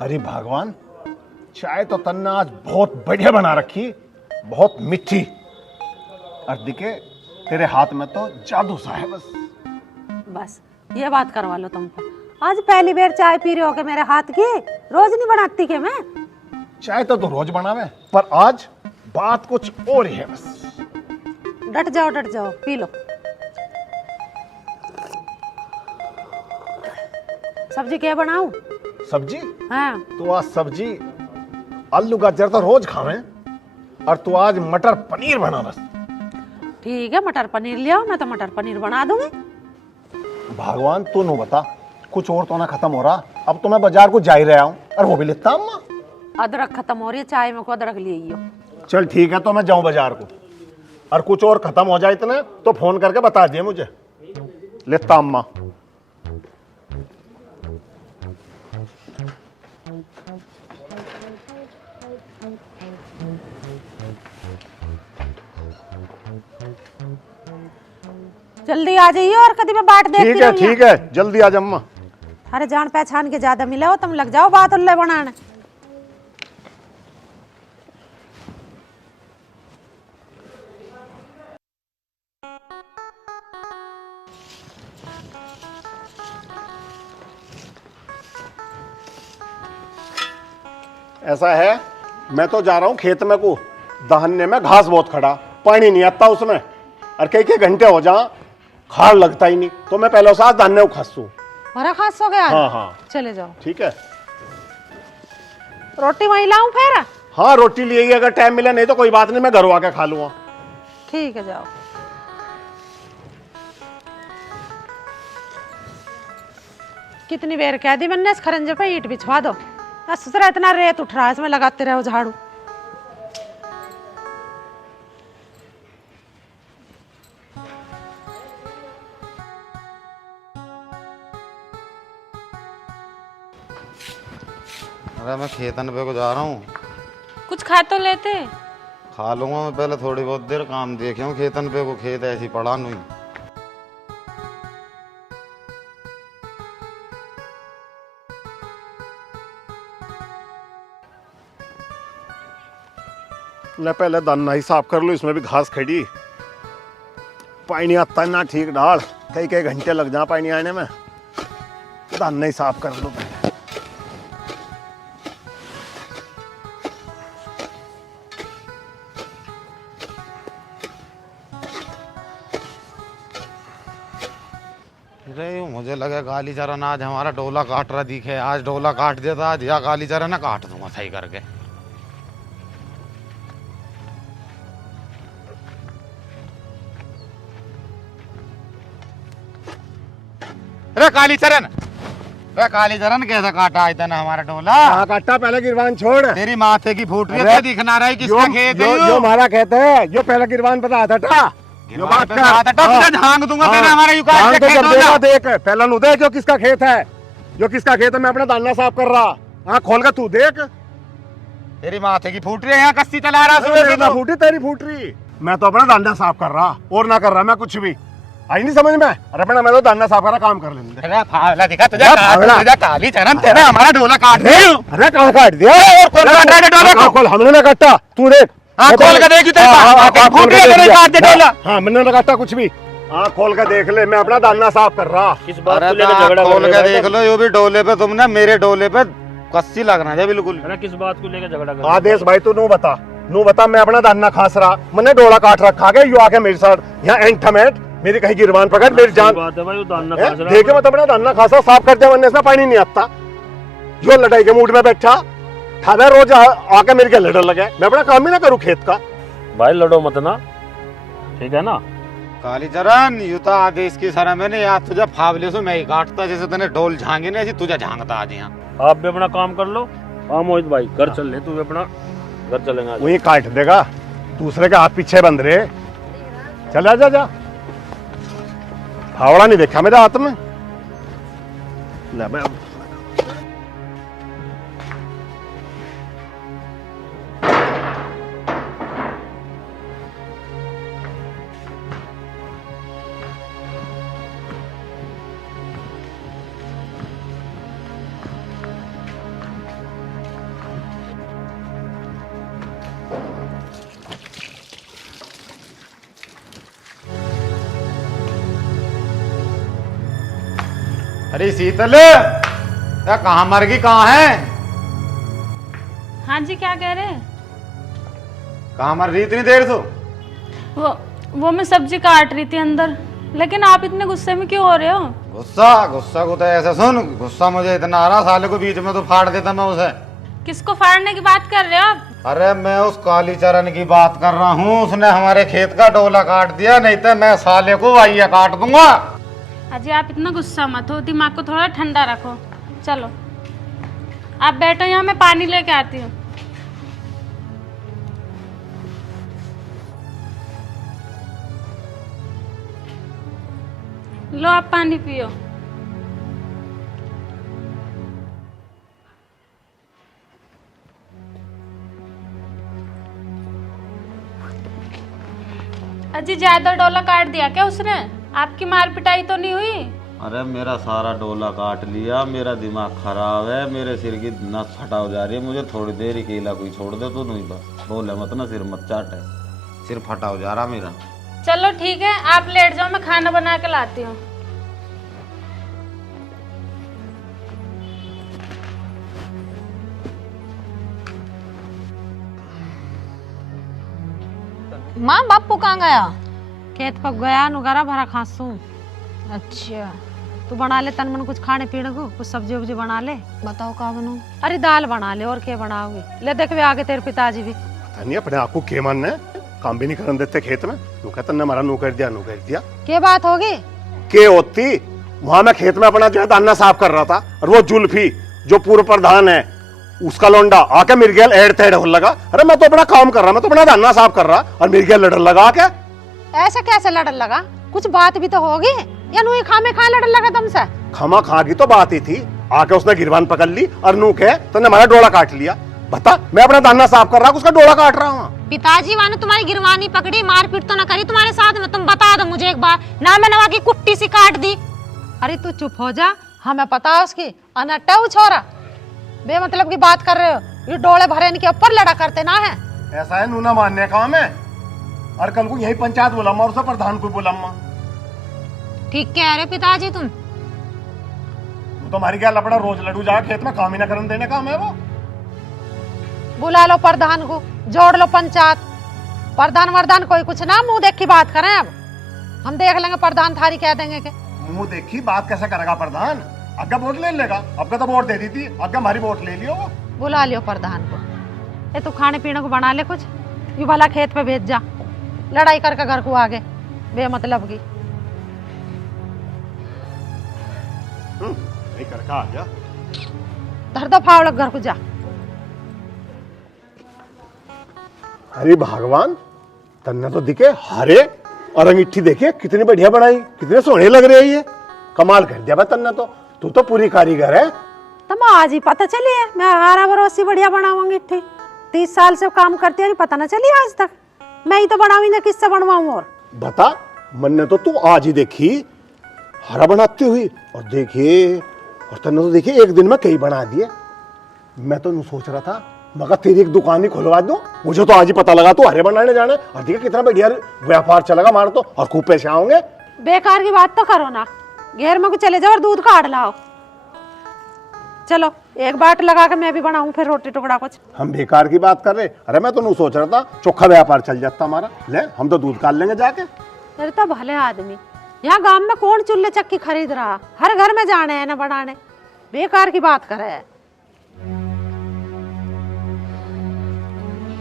अरे भगवान, चाय तो तन्ने आज बहुत बढ़िया बना रखी, बहुत मीठी। और दिखे तेरे हाथ में तो जादू सा है। बस ये बात करवा लो तुम तो। आज पहली बार चाय पी रहे हो के मेरे हाथ की? रोज नहीं बनाती के मैं? चाय तो रोज बनावे, पर आज बात कुछ और ही है। बस डट जाओ, पी लो। सब्जी क्या बनाऊं? सब्जी? हाँ। तो आज सब्जी आलू गाजर तो रोज खावे, और तू आज मटर पनीर बना। बस ठीक है, मटर पनीर ले आओ, मैं तो मटर पनीर बना दूंगी। भगवान तू नो बता, कुछ और तो ना खत्म हो रहा। अब तो मैं बाजार को जा ही रहा हूँ, और वो भी लेता अम्मा। अदरक खत्म हो रही है, चाय में को अदरक ले आइयो। चल ठीक है, तो मैं जाऊं बाजार को, और कुछ और खत्म हो जाए इतने तो फोन करके बता दिए मुझे। लेता अम्मा। जल्दी आ जाइए, और कभी मैं बाट देखती रहूं। ठीक है, जल्दी आ जा अम्मा। अरे जान पहचान के ज्यादा मिले हो, तुम लग जाओ बात उल्ले बनाने। ऐसा है, मैं तो जा रहा हूँ खेत में को दहने में। घास बहुत खड़ा, पानी नहीं आता उसमें, और कई घंटे हो जा खार लगता ही नहीं, तो मैं पहले साथ दहने को खासू। हमारा खास हो गया। हाँ चले जाओ। ठीक है। रोटी वहीं लाऊं फिर? हाँ रोटी लिए, अगर टाइम मिला, नहीं तो कोई बात नहीं, मैं घर आके खा लूंगा। ठीक है, जाओ। कितनी देर कह दी मैंने, इस खरंजे पे ईंट बिछवा दो। ससुरा इतना रेत उठ रहा है, इसमें लगाते रहो झाड़ू। अरे मैं खेतन पे को जा रहा हूँ। कुछ खा तो लेते। खा लूंगा मैं, पहले थोड़ी बहुत देर काम देखे हूँ खेतन पे को। खेत ऐसी पड़ा नहीं। मैं पहले दाना ही साफ कर लूं, इसमें भी घास खड़ी। पानी आता ना ठीक डाल, कई घंटे लग जा पानी आने में। दाना ही साफ कर लूं पहले। अरे मुझे लगा काली चरण आज हमारा डोला काट रहा दिखे। आज डोला काट देता, आज या काली चरण काट दूंगा सही करके। अरे काली चरण, अरे काली चरण कैसा काटा आज तने हमारा डोला? कहाँ काटा? पहले गिरवान छोड़। तेरी माथे की फूट रही है, दिखना रहा है किसका खेत है। यो हमारा खेत है, यो पहले गिरवान पता था यो बात कर। झांग दूंगा तेरे हमारा युकाल के खेत देखा देख, पहला नु देख जो किसका खेत है, जो किसका खेत है। मैं अपना दाना साफ कर रहा, हाँ खोल कर तू देख। तेरी माथे की फूट रही है, यहाँ कस्ती चला रहा सुबह से। फूटी तेरी फूट रही। मैं तो अपना दाना साफ कर रहा, और ना कर रहा मैं कुछ भी। आई नहीं समझ में? अरे अपना मैं तो दाना साफ कर रहा, काम कर लेंगे। अरे फावला दिखा तुझे काली चरण, तेरा हमारा डोला काट दे। अरे कहाँ काट दिया? और कौन काट रहा है डोला को? खोल, हमने ना काटा, तू देख। हाँ खोल के देखी तेरे फूट रही है, तेरे काट दे डोला। हाँ मैंने ना काटा कुछ भी। हाँ खोल के देख ले, मैं अपना दाना साफ कर रहा। किस बात को लेकर झगड़ा? खोल के देख लो, यो भी डोले पे तुमने मेरे डोले पे कस्सी लगना है बिल्कुल। अरे किस बात को लेकर झगड़ा कर? आदेश भाई तू नू बता, मैं अपना दाना खास रहा, मैंने डोला काट रखा गया। यू आके मेरे साथ यहाँ एंटमेंट मेरी कहीं गिरवान पकड़ मेरी जान। बात है भाई, वो दाना खास रहा। देखे मैं तो अपना दाना खासा साफ कर दिया, वरना इसमें पानी नहीं आता। जो लड़ाई के मूड में बैठा था, रोज आके मेरे के लड़ने लगे। मैं अपना काम ही ना करूँ खेत का। भाई लड़ो मत ना, ठीक है ना? काली चरण युता आदेश की शरण में नहीं, आज तुझे फावले से मैं ही काटता, जैसे तूने ढोल झांगे ना ऐसे तुझे झांगता आज यहाँ। आप भी अपना काम कर लो। हाँ मोहित भाई घर चल ले, तू भी अपना घर चलेगा। वही काट देगा, दूसरे के हाथ पीछे बंद रहे। चल जा। फावड़ा नहीं देखा मेरे हाथ में। ले मैं अरे शीतल, कहाँ मर गई, कहाँ है? हाँ जी, क्या कह रहे हैं? कहाँ मर रही इतनी देर से? वो मैं सब्जी काट रही थी अंदर। लेकिन आप इतने गुस्से में क्यों हो रहे हो? गुस्सा को तो ऐसे सुन, गुस्सा मुझे इतना आ रहा, साले को बीच में तो फाड़ देता मैं उसे। किसको फाड़ने की बात कर रहे हो आप? अरे मैं उस काली चरण की बात कर रहा हूँ, उसने हमारे खेत का डोला काट दिया, नहीं तो मैं साले को वाइया काट दूंगा। अजी आप इतना गुस्सा मत हो, दिमाग को थोड़ा ठंडा रखो। चलो आप बैठो यहाँ, मैं पानी लेके आती हूँ। लो आप पानी पियो। अजी ज्यादा डोला काट दिया क्या उसने? आपकी मार पिटाई तो नहीं हुई? अरे मेरा सारा डोला काट लिया, मेरा दिमाग खराब है, मेरे सिर की नस फटा हो जा रही है, मुझे थोड़ी देर ही अकेला कोई छोड़ दे तो नहीं, बस बोले मत ना, सिर मत चाटे, सिर फटा हो जा रहा मेरा। चलो ठीक है, आप लेट जाओ, मैं खाना बना के लाती हूँ। माँ बापू कहाँ गया? खेत पर गया नुगारा भरा खासू। अच्छा तू बना ले तन मन कुछ खाने पीने को, कुछ सब्जी वब्जी बना ले। बताओ क्या बनाऊं? अरे दाल बना ले, और क्या बनाओगी? ले देख वे आगे तेरे पिताजी भी। पता नहीं अपने आपको के मन है, काम भी नहीं करने देते खेत में। नू कहता ने हमारा नू कर दिया। क्या बात होगी? के होती वहां मैं खेत में अपना जो है दाना साफ कर रहा था, और वो जुल्फी जो पूर्व प्रधान है उसका लौंडा आके मेरे गेल एड़ तेड़ हो लगा। अरे मैं तो अपना काम कर रहा, मैं तो अपना दाना साफ कर रहा, और मेरे गेल लड़ लगा क्या? ऐसा कैसे लड़न लगा? कुछ बात भी तो होगी, या नू खामे खा लड़न लगा तुमसे? खमा खा की तो बात ही थी, आके उसने गिरबान पकड़ ली और नू कहे तो हमारा डोला काट लिया। बता, मैं अपना दाना साफ कर रहा, उसका डोला काट रहा हूँ। पिताजी वाने तुम्हारी गिरवानी पकड़ी, मारपीट तो ना करी तुम्हारे साथ में? तुम बता दो मुझे एक बार, ना मैं नवा की कुट्टी सी काट दी। अरे तू चुप हो जा, हमें पता है उसकी अनट्टा छोरा, बेमतलब की बात कर रहे हो। ये डोले भरे इनके ऊपर लड़ा करते ना है। ऐसा है, नू ना मानने का काम है, और कल को यही पंचायत बोला और सब प्रधान को बोला। ठीक कह रहे पिताजी तुम। तो हमारी क्या लपड़ा, रोज लड़ू जा खेत में, काम ही ना करने देने काम है वो। बुला लो प्रधान को, जोड़ लो पंचायत। प्रधान वरदान कोई कुछ ना, मुंह देख की बात करें। अब हम देख लेंगे, प्रधान थारी कह देंगे कि मुंह देखी बात कैसे करेगा प्रधान? अग्गा वोट ले लेगा, अब तो वोट दे दी थी, अग्गा हमारी वोट ले लियो वो। बुला लियो प्रधान को। ये तू खाने पीने को बना ले कुछ, यू भला खेत पे भेज जा, लड़ाई करके घर को आगे बेमतलब की। नहीं करके आ जा, धर दो फावड़ घर को जा। अरे भगवान, तन्ने तो दिखे हरे और अंगीठी देखे कितनी बढ़िया बनाई, कितने सोने लग रहे हैं ये। कमाल कर दिया भाई तन्ने तो, तू तो पूरी कारीगर है। तुम आज ही पता चली है, मैं 18 बरस से बढ़िया बनाऊंगी। ठीक 30 साल से काम करती है, पता ना चली आज तक। मैं ही तो बनाऊंगी ना, किससे बनवाऊं? और बता, मन तो तू आज ही देखी हरा बनाती हुई, और देखिए, और तन्ने तो देखिए एक दिन में कई बना दिए। मैं तो नहीं सोच रहा था मगर तेरी एक दुकान ही खुलवा दूं, मुझे तो आज ही पता लगा तू हरे बनाने जाने, और देखिए कितना बढ़िया व्यापार चलेगा हमारा तो, और खूब पैसे आओगे। बेकार की बात तो करो ना, घेर में को चले जाओ और दूध काट लाओ। चलो एक बाट लगा के मैं भी बनाऊं फिर रोटी टुकड़ा कुछ। हम बेकार की बात कर रहे? अरे मैं तो नहीं सोच रहा था चोखा व्यापार चल जाता हमारा। ले हम तो दूध काट लेंगे जाके। अरे तो भले आदमी, यहाँ गांव में कौन चूल्हे चक्की खरीद रहा? हर घर में जाने हैं ना बनाने, बेकार की बात करे।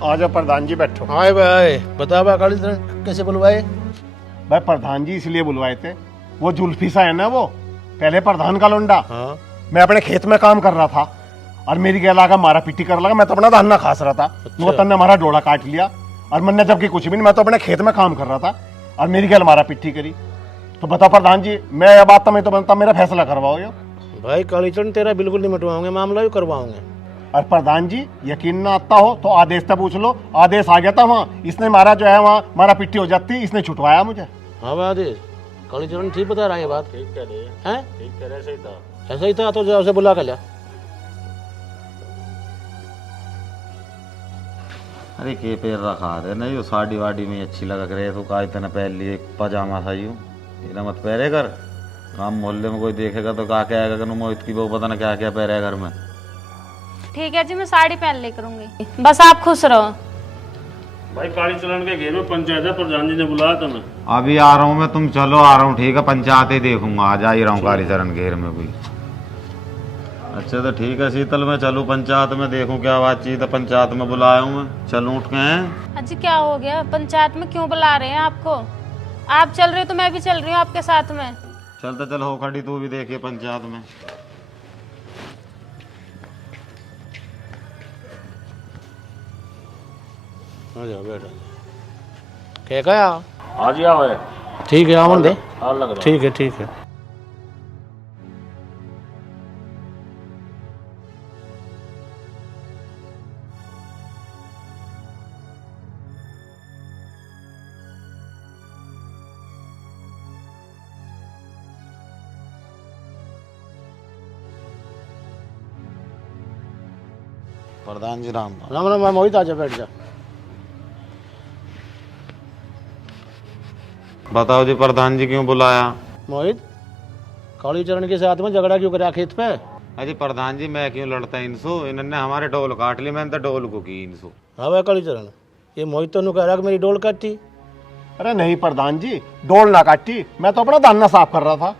आ जाओ प्रधान जी, बैठो। हाय भाई, बता बा काली तरह कैसे बुलवाए? भाई प्रधान जी इसलिए बुलवाए थे, वो जुल्फी सा है ना, वो पहले प्रधान का लौंडा। हाँ। मैं अपने खेत में काम कर रहा था और मेरी गैला का मारा पीटी कर लगा, मैं तो अपना धाना खास रहा था। अच्छा। वो तन ने हमारा डोला काट लिया, और मैंने जबकि कुछ भी नहीं, मैं तो अपने खेत में काम कर रहा था और मेरी गैल मारा पीटी करी। तो बता प्रधान जी, मैं यह बात तो बनता, मेरा फैसला करवाओ यो। भाई कालीचरण तेरा बिल्कुल नहीं मिटवाओगे, मामला भी करवाओगे। और प्रधान जी यकीन ना आता हो तो आदेश तो पूछ लो, आदेश आ गया था वहाँ, इसने मारा जो है वहाँ मारा पिट्टी हो जाती, इसने छुटवाया मुझे। हाँ भाई आदेश, कालीचरण ठीक बता रहा है ये बात। ठीक कह रहे हैं? ठीक कह रहे, ऐसा ही था। ऐसा ही था तो जो उसे बुला कर लिया। अरे के पैर रखा रहे नहीं, वो साड़ी वाड़ी में अच्छी लग रही है, तो का इतना पहन लिए पजामा था यूं, इतना मत पहरे कर। काम मोहल्ले में कोई देखेगा तो कहा क्या आएगा कि मोहित की बहू पता ना क्या क्या पैर है घर में। ठीक है जी, मैं साड़ी पहन ले करूंगी, बस आप खुश रहो। भाई काली चलन के घेर में पंचायत है, प्रधान जी ने बुलाया था मैं। अभी आ रहा हूँ मैं, तुम चलो, आ रहा हूँ। ठीक है, पंचायत ही देखूंगा, आ जा ही रहा हूँ कालीचरण घेर में कोई। अच्छा तो ठीक है शीतल, मैं चलूँ पंचायत में, देखूं क्या बातचीत है। पंचायत में बुलाया हूँ मैं, चलूँ उठ के हैं। अजी क्या हो गया, पंचायत में क्यों बुला रहे हैं आपको? आप चल रहे हो तो मैं भी चल रही हूँ आपके साथ में। चलते चल हो खड़ी, तू भी देखिए पंचायत में। आ जाओ बेटा। क्या कहा? आज ही आओ है। ठीक है आवन दे। हाल लग रहा ठीक है ठीक है। प्रधान जी राम राम। राम राम राम। मोहित आजा बैठ जा। बताओ जी प्रधान जी क्यों बुलाया? मोहित कालीचरण के साथ में झगड़ा क्यों करा खेत पे? अजी प्रधान जी, मैं क्यों लड़ता इनसो? इन्होंने हमारे डोल काट ली, मैंने तो डोल को की इनसो। हाँ भाई कालीचरण, ये मोहित तो कह रहा कि मेरी डोल काटी। अरे नहीं प्रधान जी, डोल ना काटी, मैं तो अपना दाना साफ कर रहा था।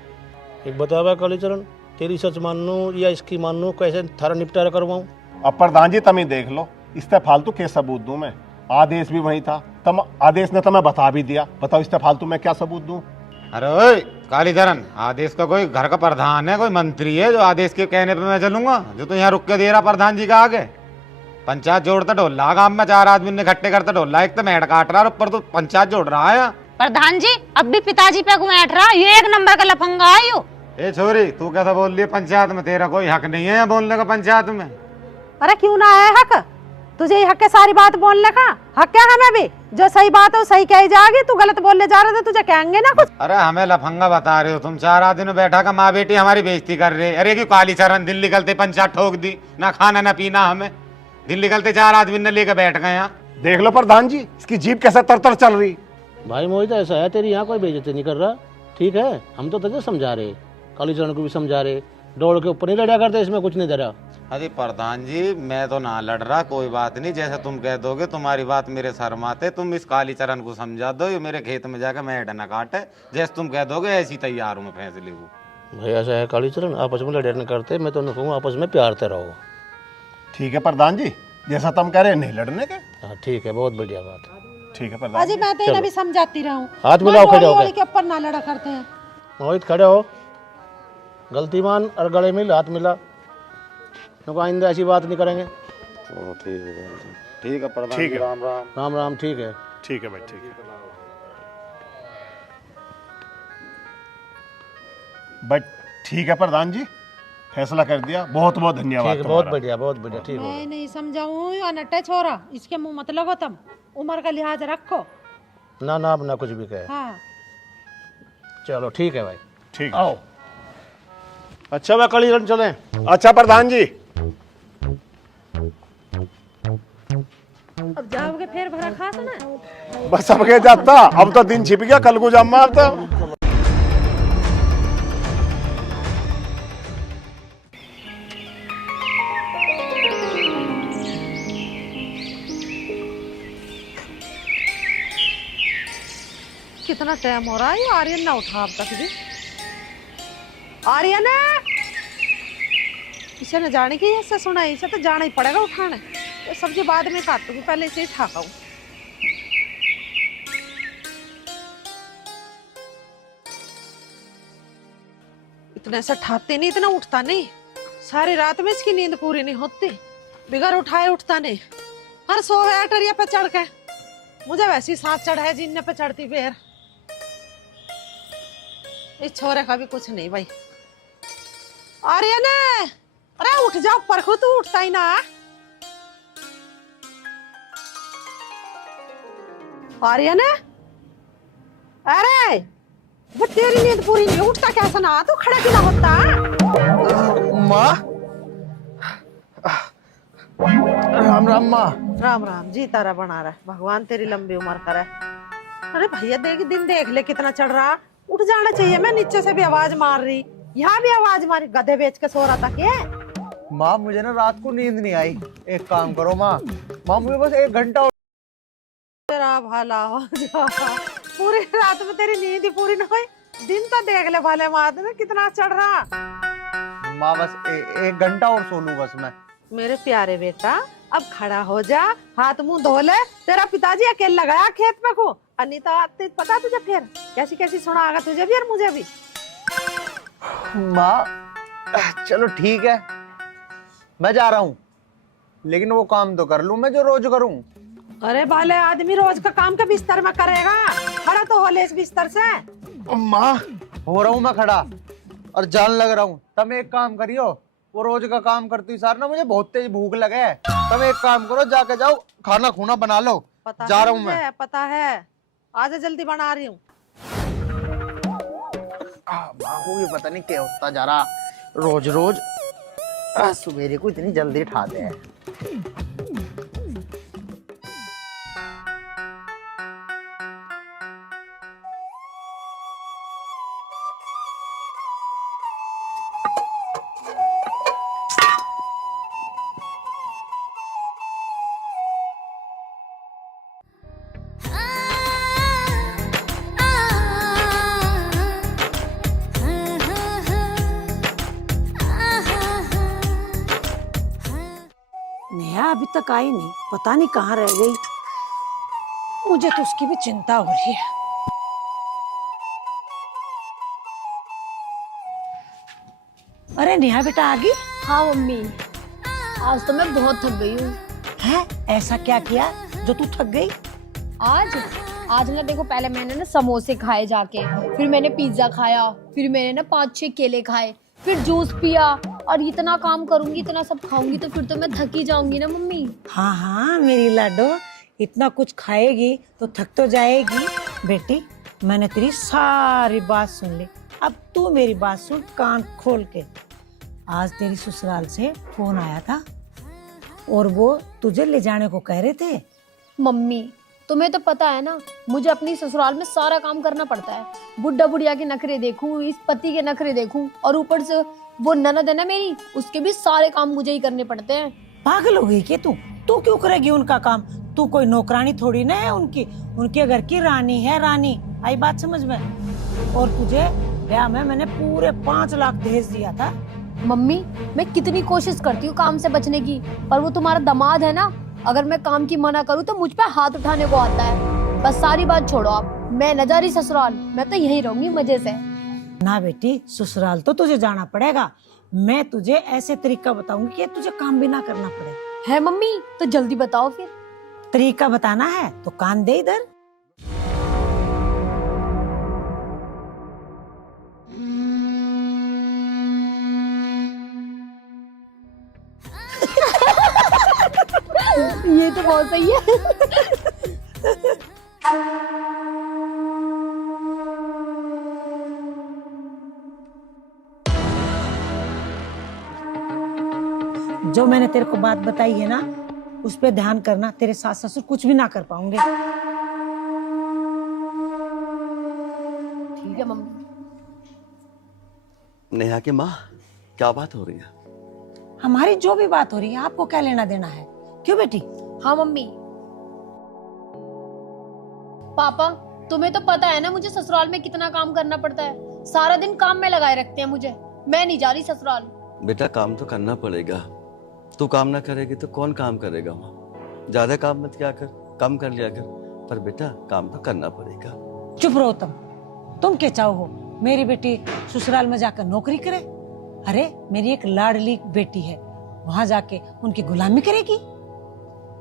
एक बता भाई कालीचरण, तेरी सच मानू या इसकी मानू, कैसे थारा निपटारा करवाऊं? अब प्रधान जी तुम ही देख लो, इससे फालतू के सबूत दूं मैं? आदेश भी वही था, तुम आदेश ने तुम्हें बता भी दिया, बताओ इससे फालतू मैं क्या सबूत दूं? अरे ओए कालीचरण, आदेश का कोई घर का प्रधान है, कोई मंत्री है जो आदेश के कहने पे मैं चलूंगा? जो तो यहाँ रुक के दे रहा प्रधान जी का आगे। पंचायत जोड़ता ढोला, गांव में 4 आदमी ने इकट्ठे करता ढोला, एक तो मेड़ काट रहा और ऊपर तो पंचायत जोड़ रहा है। प्रधान जी अब भी पिताजी पे बैठ रहा, ये एक नंबर का लफंगा है यो। ए छोरी, तू कैसा बोल रही है? पंचायत में तेरा कोई हक नहीं है यहाँ बोलने का पंचायत में। अरे क्यों ना है हक? तुझे ही हक है सारी बात बोलने का? हक क्या हमें भी? जो सही बात है वो सही कही जाएगी, तू गलत बोलने जा रहे थे, तुझे कहेंगे ना कुछ। अरे हमें लफंगा बता रहे हो तुम? 4 आदमी बैठा का माँ बेटी हमारी बेइज्जती कर रहे। अरे क्यों कालीचरण, दिन निकलते पंचायत ठोक दी, ना खाना ना पीना हमें। दिन निकलते 4 आदमी ने लेकर बैठ गए यहाँ। देख लो प्रधान जी, इसकी जीभ कैसे तर चल रही। भाई मोहित ऐसा है, तेरी यहाँ कोई बेइज्जती नहीं कर रहा, ठीक है? हम तो तुझे समझा रहे, कालीचरण को भी समझा रहे, डोल के ऊपर नहीं लड़ा करते, इसमें कुछ नहीं धरा। अरे प्रधान जी मैं तो ना लड़ रहा, कोई बात नहीं, जैसा तुम कह दोगे तुम्हारी बात मेरे सर माते। तुम इस कालीचरण को समझा दो, ये मेरे खेत में जाकर मैं न काटे, जैसे तुम कह दोगे ऐसी तैयार हूँ मैं फैसले को। भाई ऐसा है कालीचरण, आपस में लड़े नहीं करते, मैं तो कहूँ आपस में प्यार से रहो। ठीक है प्रधान जी, जैसा तुम कह रहे नहीं लड़ने के। हाँ ठीक है, बहुत बढ़िया बात। ठीक है प्रधान अजी जी। मैं तो इन्हें भी समझाती रहूं, हाथ मिलाओ, खड़े हो गए। के ऊपर ना लड़ा करते हैं। मोहित खड़े हो, गलती मान और गले मिल, हाथ मिला, तो आइंदा ऐसी बात नहीं करेंगे। चलो ठीक है, ठीक है प्रधान ठीक जी, है। राम राम। राम राम। ठीक है ठीक है भाई, ठीक है बट ठीक है प्रधान जी, फैसला कर दिया, बहुत बहुत धन्यवाद। ठीक है, बहुत तुम्हारा। बढ़िया बहुत बढ़िया। ठीक मैं है, नहीं समझाऊं या नट्टे छोरा, इसके मुंह मत लगो तुम, उम्र का लिहाज रखो। ना ना अब ना कुछ भी कहे। हाँ चलो ठीक है भाई, ठीक है। आओ। अच्छा भाई कालीचरण चले। अच्छा प्रधान जी, अब जाओगे फिर भरा खास ना। बस अब क्या जाता, अब तो दिन छिप गया, कल को जम्मा अब तो। कितना टाइम हो रहा है, ये आर्यन ना उठा अब तक भी। आर्यन इसे न जाने की ऐसे सुना, इसे तो जाना ही पड़ेगा उठाने। ये सब्जी बाद में काटूंगी, पहले इसे ही ठाका हूँ। इतने से ठाते नहीं, इतना उठता नहीं, सारी रात में इसकी नींद पूरी नहीं होती, बिगर उठाए उठता नहीं। हर सोए अटरिया पे चढ़ के, मुझे वैसी सांस चढ़ा है जिन्ने पे चढ़ती फिर। इस छोरे का भी कुछ नहीं भाई। आर्यन अरे उठ जा, परखो तू उठता ही ना। आर्यन अरे वो तेरी नींद पूरी नहीं, उठता कैसा ना, तू खड़ा क्यों ना होता? माँ, राम राम माँ। राम राम जी, तारा बना रहा है, भगवान तेरी लंबी उम्र करे। अरे भैया देख, दिन देख ले कितना चढ़ रहा, उठ जाना चाहिए। मैं नीचे से भी आवाज मार रही, यहाँ भी आवाज मारी, गधे बेच के सो रहा था क्या? माँ मुझे ना रात को नींद नहीं आई। एक काम करो माँ, माँ मुझे बस 1 घंटा तेरा भला हो जा। पूरी रात में तेरी नींद ही पूरी ना हुई, दिन तो देख ले भले माँ में कितना चढ़ रहा। माँ बस 1 घंटा और सो लूं बस मैं। मेरे प्यारे बेटा अब खड़ा हो जा, हाथ मुंह धो ले। तेरा पिताजी अकेला गया खेत में को, अनीता पता तुझे फिर कैसी कैसी सुनाएगा तुझे भी और मुझे भी। माँ चलो ठीक है, मैं जा रहा हूँ, लेकिन वो काम तो कर लूं मैं जो रोज करूँ। अरे भले आदमी रोज का काम के बिस्तर में करेगा, खड़ा तो हो ले इस बिस्तर से। माँ हो रहा हूँ मैं खड़ा और जान लग रहा हूँ। तुम एक काम करियो, वो रोज का काम करती सार ना मुझे बहुत तेज भूख लगे है। तुम एक काम करो, जाके जाओ खाना खूना बना लो। पता जा है रहा हूँ मैं। मुझे, पता है, आज जल्दी बना रही हूँ। माँ को भी पता नहीं क्या होता जा रहा, रोज रोज सवेरे को इतनी जल्दी उठाते हैं। नेहा अभी तक आई नहीं, पता नहीं कहाँ रह गई। मुझे तो उसकी भी चिंता हो रही है। अरे नेहा बेटा आ गई? हाँ मम्मी, आज तो मैं बहुत थक गई हूँ। है ऐसा क्या किया जो तू थक गई? आज ना देखो, पहले मैंने ना समोसे खाए जाके, फिर मैंने पिज्जा खाया, फिर मैंने ना 5-6 केले खाए, फिर जूस पिया, और इतना काम करूंगी, इतना सब खाऊंगी तो फिर तो मैं थक ही जाऊंगी ना मम्मी। हाँ हाँ मेरी लाडो, इतना कुछ खाएगी तो थक तो जाएगी। बेटी मैंने तेरी सारी बात सुन ली, अब तू मेरी बात सुन कान खोल के। आज तेरी ससुराल से फोन आया था और वो तुझे ले जाने को कह रहे थे। मम्मी तुम्हें तो पता है ना, मुझे अपनी ससुराल में सारा काम करना पड़ता है। बुढ़ा बुढ़िया के नखरे देखूं, इस पति के नखरे देखूं, और ऊपर से वो ननद है ना मेरी, उसके भी सारे काम मुझे ही करने पड़ते हैं। पागल हो गई क्या तू? तू क्यों करेगी उनका काम? तू कोई नौकरानी थोड़ी ना है उनकी, उनके घर की रानी है, रानी। आई बात समझ में? और तुझे ब्याह में मैंने पूरे 5 लाख दहेज दिया था। मम्मी मैं कितनी कोशिश करती हूँ काम से बचने की, पर वो तुम्हारा दामाद है ना, अगर मैं काम की मना करूँ तो मुझ पे हाथ उठाने को आता है। बस सारी बात छोड़ो आप, मैं न जा रही ससुराल, मैं तो यहीं रहूंगी मजे से। ना बेटी, ससुराल तो तुझे जाना पड़ेगा। मैं तुझे ऐसे तरीका बताऊंगी कि तुझे काम भी ना करना पड़े। है मम्मी? तो जल्दी बताओ फिर। तरीका बताना है तो कान दे इधर। ये तो बहुत सही है। जो मैंने तेरे को बात बताई है ना, उस पे ध्यान करना। तेरे सास ससुर कुछ भी ना कर पाऊंगे। ठीक है मम्मी। नेहा की माँ, क्या बात हो रही है? हमारी जो भी बात हो रही है आपको क्या लेना देना है? क्यों बेटी? हाँ मम्मी। पापा तुम्हें तो पता है ना मुझे ससुराल में कितना काम करना पड़ता है, सारा दिन काम में लगाए रखते हैं मुझे। मैं नहीं जा रही ससुराल। बेटा काम तो करना पड़ेगा, तू काम ना करेगी तो कौन काम करेगा? वहाँ ज्यादा काम मत किया कर, कम कर लिया कर, पर बेटा काम तो करना पड़ेगा। चुप रहो तुम क्या चाहो? मेरी बेटी ससुराल में जाकर नौकरी करे? अरे मेरी एक लाडली बेटी है, वहाँ जाके उनकी गुलामी करेगी?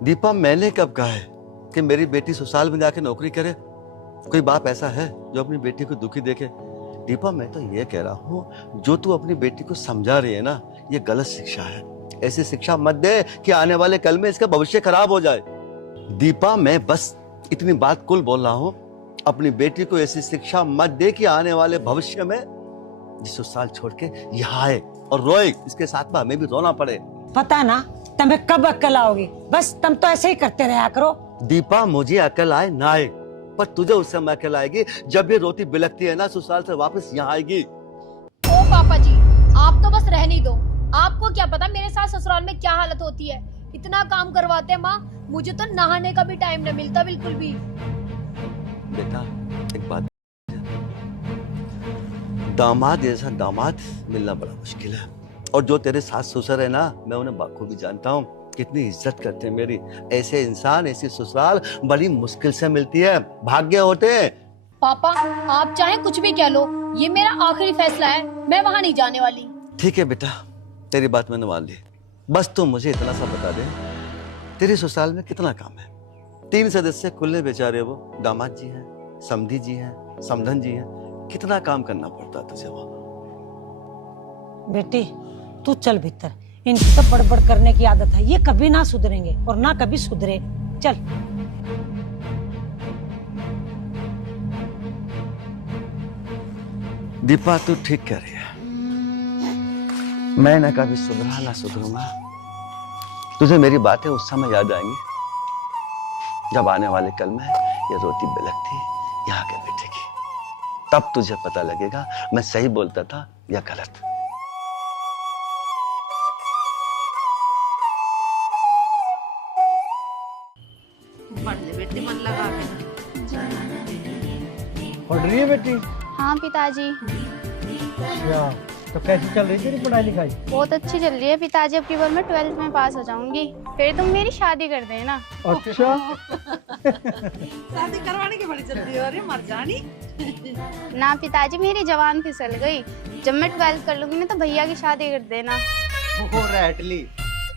दीपा मैंने कब कहा है कि मेरी बेटी ससुराल में जाके नौकरी करे? कोई बाप ऐसा है जो अपनी बेटी को दुखी देखे? दीपा मैं तो ये कह रहा हूँ, जो तू अपनी बेटी को समझा रही है ना, ये गलत शिक्षा है। ऐसी शिक्षा मत दे कि आने वाले कल में इसका भविष्य खराब हो जाए। दीपा मैं बस इतनी बात कुल बोल रहा हूँ, अपनी बेटी को ऐसी शिक्षा मत दे कि आने वाले भविष्य में जिस साल छोड़ के यहाँ आए और रोए, इसके साथ में हमें भी रोना पड़े। पता ना तुम्हें कब अक्ल आओगी? बस तुम तो ऐसे ही करते रहा करो। दीपा मुझे अकल आए ना आए, पर तुझे उस समय अकल आएगी जब ये रोटी बिलकती है ना ससुराल से वापस यहाँ आएगी। ओ पापा जी, आप तो बस रहने दो। आपको क्या पता मेरे साथ ससुराल में क्या हालत होती है। इतना काम करवाते हैं माँ, मुझे तो नहाने का भी टाइम नहीं मिलता बिल्कुल भी। बेटा एक बात, दामाद जैसा दामाद मिलना बड़ा मुश्किल है। और जो तेरे सास ससुर है ना, मैं उन्हें बाखूबी जानता हूँ, कितनी इज्जत करते हैं मेरी। ऐसे इंसान, ऐसी ससुराल बड़ी मुश्किल से मिलती है, भाग्य होते हैं। पापा आप चाहे कुछ भी कह लो, ये मेरा आखिरी फैसला है, मैं वहां नहीं जाने वाली। ठीक है बेटा, तेरी बात मैंने मान ली। बस तू मुझे इतना सा बता दे, तेरे ससुराल में कितना काम है? 3 सदस्य खुले बेचारे, वो दामाद जी हैं, समधी जी हैं, समधन जी हैं, कितना काम करना पड़ता है तुझे वो। बेटी तू चल भीतर, इनकी तो बड़बड़ करने की आदत है, ये कभी ना सुधरेंगे और ना कभी सुधरे। चल। दीपा तू ठीक कह रही है, मैं ना कभी सुधरा ना सुधरूंगा। तुझे मेरी बातें उस समय याद आएंगी जब आने वाले कल में ये रोटी बिलकती यहाँ के बेटे की। तब तुझे पता लगेगा मैं सही बोलता था या गलत। बेटी मन लगा पढ़ रही है बेटी? हाँ पिताजी। अच्छा, तो कैसी चल रही तेरी पढ़ाई लिखाई? बहुत अच्छी चल रही है पिताजी, अब की बार मैं 12th में पास हो जाऊंगी, फिर तुम मेरी शादी कर देना। अच्छा। शादी करवाने की बड़ी जल्दी हो रही है, मर जानी। ना पिताजी, मेरी जवान फिसल गई, जब मैं 12th कर लूंगी ना तो भैया की शादी कर देना। ओ रैटली,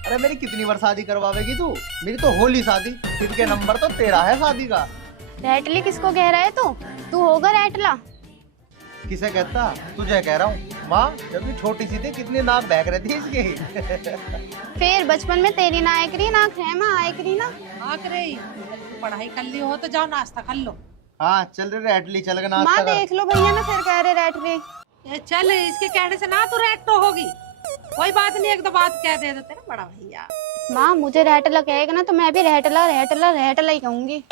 अरे मेरी कितनी बार शादी करवावेगी तू? मेरी तो होली शादी, फिर के नंबर तो तेरा है शादी का। रैटली किसको कह रहा है तू होगा रैटला? किसे कहता? तुझे कह रहा हूँ। माँ जब भी छोटी सी थी कितनी नाक बहक रही थी इसकी। फिर बचपन में तेरी नाक रही नाक है माँ, आयक रही ना आक रही। पढ़ाई कर ली हो तो जाओ नाश्ता कर लो। हाँ चल रे रैटली, चल के नाश्ता माँ कर। देख लो भैया ना फिर कह रहे रैटली। चल, इसके कहने से ना तू रैटो होगी। कोई बात नहीं, एक दो बात कह दे देते ना बड़ा भैया। माँ मुझे रैटला कहेगा ना तो मैं भी रैटला रैटला रैटला ही कहूंगी।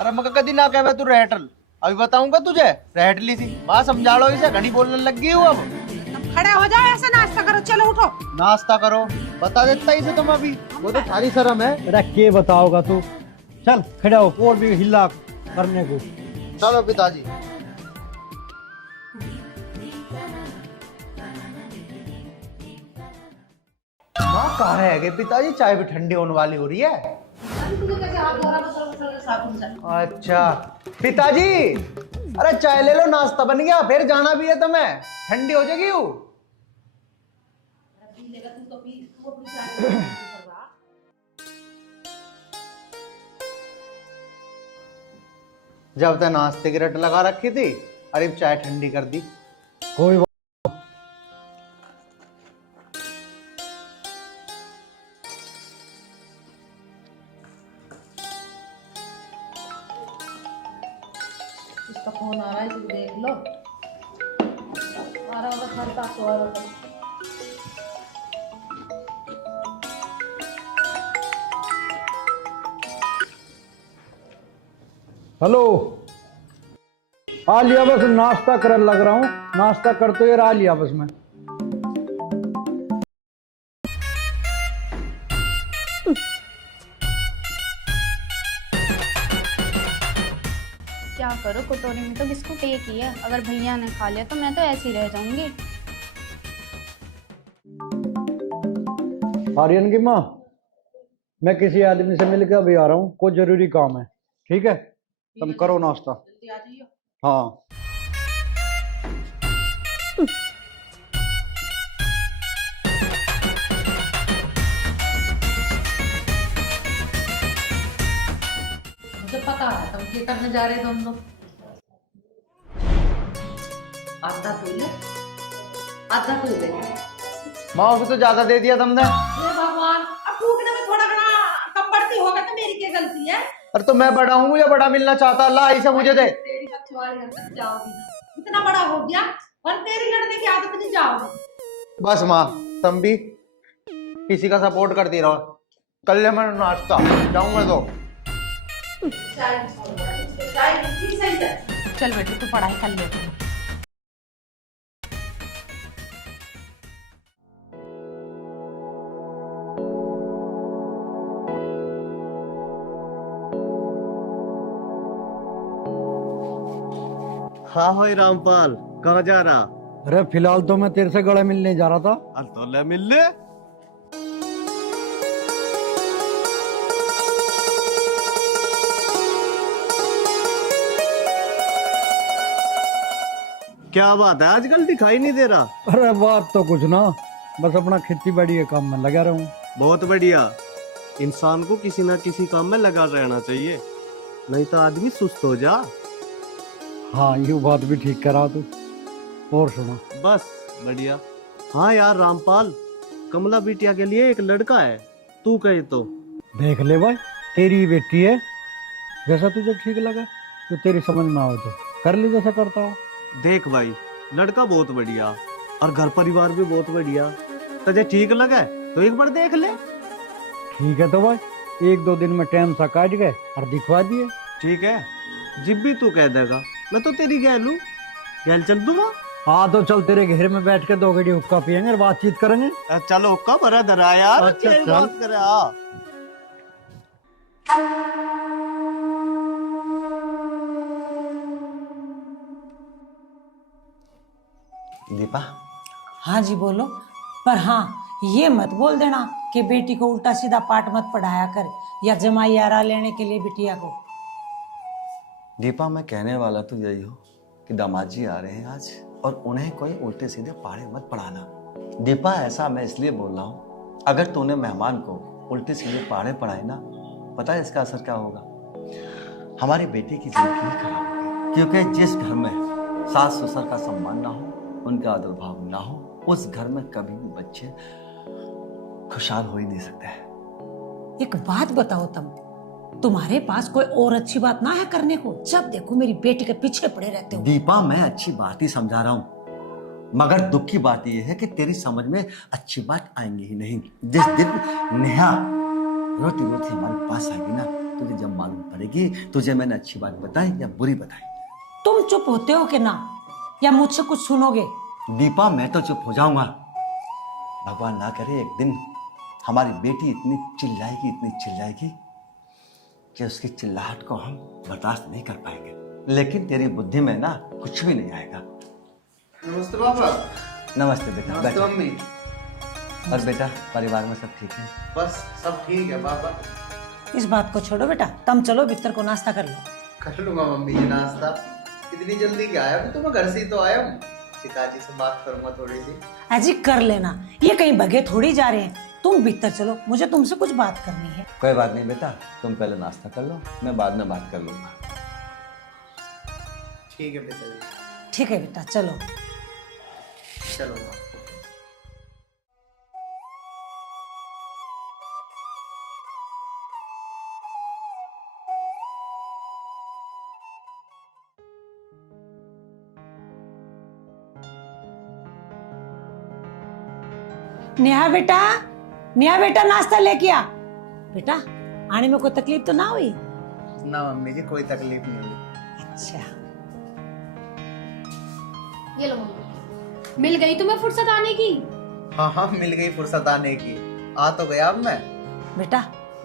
अरे मगर कभी ना कहे तू रैटल, अभी बताऊंगा तुझे रैटली सी। माँ समझा लो इसे, घनी बोलने लग गई हूँ अब। खड़े हो जाओ, ऐसा नाश्ता करो, चलो उठो। नाश्ता करो बता देता इसे तुम अभी, वो तो थारी शर्म है। अरे के बताओगा तू, चल खड़ा हो और भी हिला करने को। चलो पिताजी। माँ कहाँ रह गए पिताजी? चाय भी ठंडी होने वाली हो रही है। अच्छा पिताजी, अरे चाय ले लो, नाश्ता बन गया, फिर जाना भी है तुम्हें, ठंडी हो जाएगी वो। जब तक नाश्ते की रट लगा रखी थी, अरे चाय ठंडी कर दी। कोई इसका फोन आ रहा है, इसे देख लो। आ रहा होगा घर तक, सो रहा होगा। हेलो, आ लिया बस, नाश्ता कर लग रहा हूँ, नाश्ता कर तो यार आ लिया बस मैं। क्या करो, कटोरी में तो बिस्कुट एक ही है, अगर भैया ने खा लिया तो मैं तो ऐसे ही रह जाऊंगी। आर्यन की माँ, मैं किसी आदमी से मिलकर अभी आ रहा हूँ, कोई जरूरी काम है, ठीक है? तुम करो नाश्ता। हाँ मुझे पता है तुम क्या करने जा रहे तुम लोग। आधा पी ले, आधा पी ले। माँ उसे तो ज्यादा दे दिया तुमने। हे भगवान, अब टूटने में थोड़ा घना कम बढ़ती होगा तो मेरी क्या गलती है? अरे तो मैं बड़ा हूँ या बड़ा मिलना चाहता? अल्लाह इसे मुझे दे। तेरी बच्चों वाली हरकत जाओगी ना, इतना बड़ा हो गया और तेरी लड़ने की आदत नहीं जाओगी। बस माँ तुम भी किसी का सपोर्ट करती रहो। कल ले मैं नाश्ता जाऊंगा तो। चाय चल बेटी तू पढ़ाई कर ले तू। हाँ भाई रामपाल, कहाँ जा रहा? अरे फिलहाल तो मैं तेरे से गले मिलने जा रहा था। अरे तो ले मिल ले। क्या बात है, आजकल दिखाई नहीं दे रहा? अरे बात तो कुछ ना, बस अपना खेती बाड़ी के काम में लगा रहा हूँ। बहुत बढ़िया। इंसान को किसी ना किसी काम में लगा रहना चाहिए, नहीं तो आदमी सुस्त हो जा। हाँ ये बात भी ठीक करा तू। और सुना? बस बढ़िया। हाँ यार रामपाल, कमला बिटिया के लिए एक लड़का है, तू कहे तो। देख ले भाई, तेरी बेटी है, जैसा तुझे ठीक लगा, तो तेरी समझ में आओ तो कर ले जैसा करता हो। देख भाई, लड़का बहुत बढ़िया और घर परिवार भी बहुत बढ़िया, तुझे ठीक लगा तो एक बार देख ले। ठीक है तो भाई, 1-2 दिन में टाइम सा काट गए और दिखवा दिए। ठीक है, जब भी तू कह देगा मैं तो तेरी गैल हूँ, गैल चल दूंगा। हाँ तो चल, तेरे घर में बैठ के 2 घड़ी हुक्का पियेंगे और बातचीत करेंगे। चलो हुक्का भरा धरा यार। अच्छा, यही चल। बात करे। हाँ दीपा। हाँ जी बोलो। पर हाँ ये मत बोल देना कि बेटी को उल्टा सीधा पाठ मत पढ़ाया कर, या जमाई आरा लेने के लिए बिटिया को। दीपा, मैं कहने वाला तो यही हो कि दामाद जी आ रहे हैं आज, और उन्हें कोई उल्टे सीधे पाड़े मत पढ़ाना। दीपा, ऐसा मैं इसलिए बोल रहा हूँ, अगर तूने मेहमान को उल्टे सीधे पाड़े पढ़ाए ना, पता है इसका असर क्या होगा? हमारी बेटी की जिंदगी खराब होगी, क्योंकि जिस घर में सास ससुर का सम्मान ना हो, उनका आदर भाव ना हो, उस घर में कभी भी बच्चे खुशहाल हो ही नहीं सकते हैं। एक बात बताओ, तुम्हारे पास कोई और अच्छी बात ना है करने को? जब देखो मेरी बेटी के पीछे पड़े रहते हो। दीपा, मैं अच्छी बात ही समझा रहा हूँ, मगर दुख की बात यह है कि तेरी समझ में अच्छी बात आएंगी ही नहीं। जिस दिन नेहा रोती रोती हमारे पास आएगी ना, तुझे जब मालूम पड़ेगी तुझे मैंने अच्छी बात बताई या बुरी बताई। तुम चुप होते हो कि ना, या मुझसे कुछ सुनोगे? दीपा, मैं तो चुप हो जाऊंगा। भगवान ना करे एक दिन हमारी बेटी इतनी चिल्लाएगी कि उसकी चिल्लाहट को हम बर्दाश्त नहीं कर पाएंगे। लेकिन तेरी बुद्धि में ना कुछ भी नहीं आएगा। नमस्ते पापा। नमस्ते बेटा। नमस्ते बैठो। मम्मी। और बेटा, परिवार में सब ठीक है? बस सब ठीक है पापा। इस बात को छोड़ो बेटा, तुम चलो भीतर को नाश्ता कर लो। कर लूंगा मम्मी जी नाश्ता। इतनी जल्दी क्या है, अभी तो मैं घर से ही तो आया हूँ। पिताजी से बात करूंगा थोड़ी सी। अजी कर लेना, ये कहीं भगे थोड़ी जा रहे हैं। तुम भीतर चलो, मुझे तुमसे कुछ बात करनी है। कोई बात नहीं बेटा, तुम पहले नाश्ता कर लो, मैं बाद में बात कर लूंगा। ठीक है पिताजी। ठीक है बेटा, चलो चलो। नेहा बेटा नाश्ता लेके आ। बेटा आने में कोई तकलीफ तो ना हुई? ना मम्मी जी, कोई तकलीफ नहीं हुई। अच्छा, ये लो मम्मी, मिल गई तुम्हें फुर्सत आने की? हाँ हाँ, मिल गई फुर्सत आने की। आ तो गया अब मैं। बेटा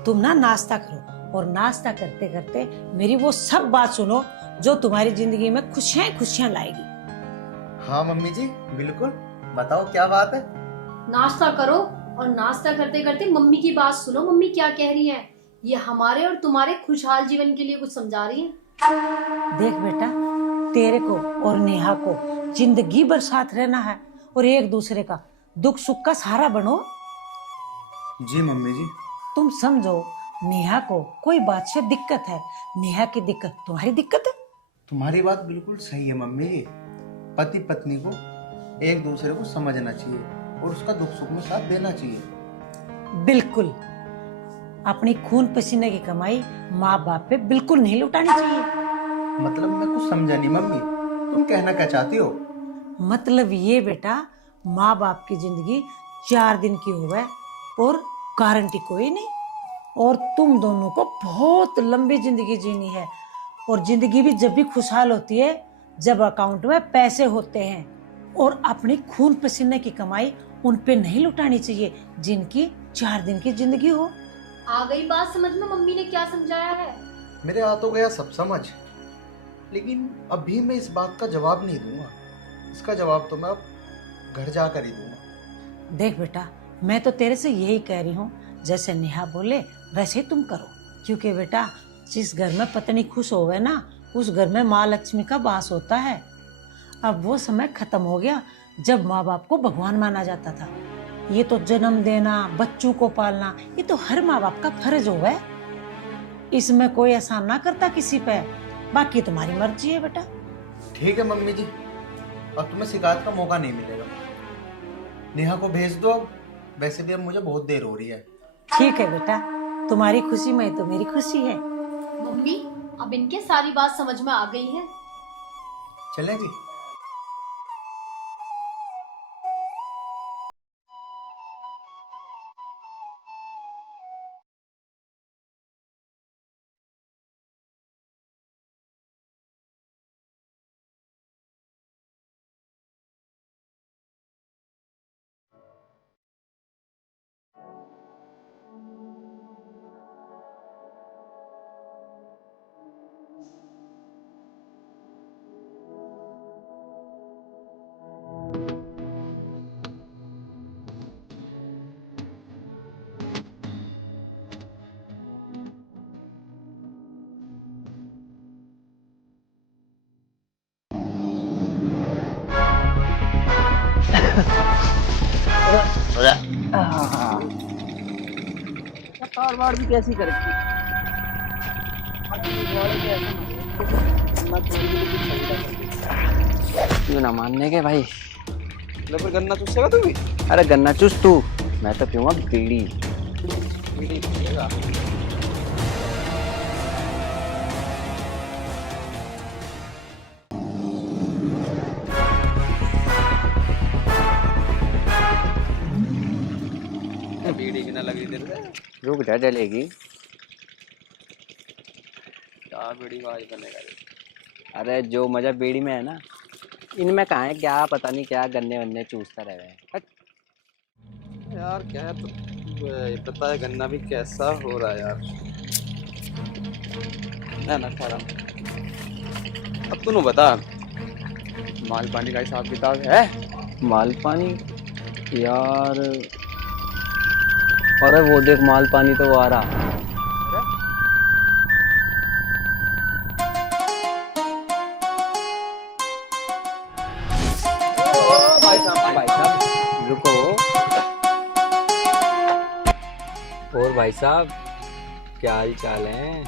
तुम ना नाश्ता करो, और नाश्ता करते करते मेरी वो सब बात सुनो जो तुम्हारी जिंदगी में खुशियां लाएगी। हाँ मम्मी जी बिल्कुल, बताओ क्या बात है। नाश्ता करो और नाश्ता करते करते मम्मी की बात सुनो। मम्मी क्या कह रही हैं? ये हमारे और तुम्हारे खुशहाल जीवन के लिए कुछ समझा रही हैं। देख बेटा, तेरे को और नेहा को जिंदगी भर साथ रहना है, और एक दूसरे का दुख सुख का सहारा बनो। जी मम्मी जी। तुम समझो, नेहा को कोई बात से दिक्कत है, नेहा की दिक्कत तुम्हारी दिक्कत है। तुम्हारी बात बिल्कुल सही है मम्मी जी। पति पत्नी को एक दूसरे को समझना चाहिए और उसका दुख सुख में साथ देना चाहिए। बिल्कुल, अपनी खून पसीने की कमाई माँ बाप पे बिल्कुल नहीं लुटानी चाहिए। मतलब मैं कुछ समझा नहीं मम्मी, तुम कहना क्या चाहती हो? मतलब ये बेटा, माँ बाप की जिंदगी 4 दिन की होवे और गारंटी कोई नहीं, और तुम दोनों को बहुत लंबी जिंदगी जीनी है, और जिंदगी भी जब भी खुशहाल होती है जब अकाउंट में पैसे होते हैं। और अपनी खून पसीने की कमाई उन पे नहीं लुटानी चाहिए जिनकी 4 दिन की जिंदगी हो। आ गई बात समझ में मम्मी ने क्या समझाया है? मेरे आ तो गया सब समझ, लेकिन अभी मैं इस बात का जवाब नहीं दूंगा। इसका जवाब तो मैं अब घर जाकर ही दूंगा। देख बेटा, मैं तो तेरे से यही कह रही हूँ, जैसे नेहा बोले वैसे तुम करो। क्योंकि बेटा जिस घर में पत्नी खुश होवे ना उस घर में माँ लक्ष्मी का वास होता है। अब वो समय खत्म हो गया जब माँ बाप को भगवान माना जाता था। ये तो जन्म देना, बच्चों को पालना, ये तो हर माँ बाप का फर्ज होगा। इसमें कोई एहसान ना करता किसी पे। बाकी तुम्हारी मर्जी है बेटा। ठीक है मम्मी जी, अब तुम्हें शिकायत का मौका नहीं मिलेगा। नेहा को भेज दो अब, वैसे भी अब मुझे बहुत देर हो रही है। ठीक है बेटा, तुम्हारी खुशी में तो मेरी खुशी है। मम्मी अब इनके सारी बात समझ में आ गई है। चलें जी। कार वार भी कैसी कर रखी क्यों ना मानने के भाई। फिर गन्ना चूसेगा तू भी? अरे गन्ना चूस तू, मैं तो पीऊंगा बीड़ी। बीड़ी पिएगा? बीड़ी की ना लगी तेरे से? रुक जा, जलेगी। क्या बीड़ी का आज बनेगा? अरे जो मजा बीड़ी में है ना, इनमें कहाँ है। क्या पता नहीं क्या गन्ने वन्ने चूसता रहे। यार क्या है, तो ये पता है गन्ना भी कैसा हो रहा है यार। ना खा रहा। अब तू बता, माल पानी का हिसाब किताब है? माल पानी यार, अरे वो देख माल पानी तो वो आ रहा। भाई साहब रुको। और भाई साहब क्या हाल चाल है?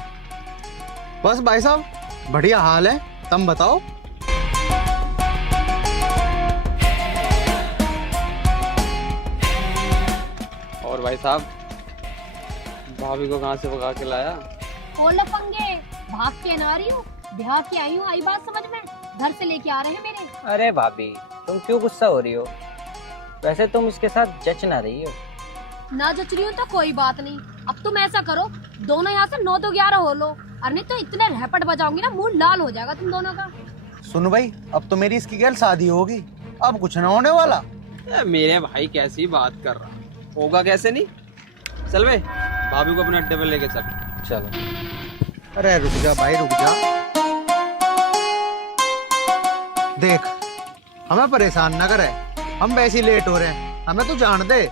बस भाई साहब बढ़िया हाल है, तुम बताओ। और भाई साहब भाभी को कहाँ से भगा के लाया? खोल पंगे, भाग के ना रही हूँ, बिहार की आई हूँ। आई बात समझ में? घर से लेके आ रहे हैं मेरे। अरे भाभी तुम क्यों गुस्सा हो रही हो? वैसे तुम इसके साथ जच ना रही हो। ना जच रही हूँ तो कोई बात नहीं। अब तुम ऐसा करो, दोनों यहाँ से 9 2 11 हो लो, और नहीं तो इतने रैपट बजाऊंगी ना मुंह लाल हो जाएगा तुम दोनों का। सुन भाई, अब तो मेरी इसकी गैल शादी होगी, अब कुछ ना होने वाला। मेरे भाई कैसी बात कर रहा, होगा कैसे नहीं। चल भाई, भाभी को अपने अड्डे पे लेके चल। चलो। अरे रुक जा भाई, रुक जा। देख हमें परेशान न करे, हम वैसे ही लेट हो रहे हैं, हमें तो जान दे।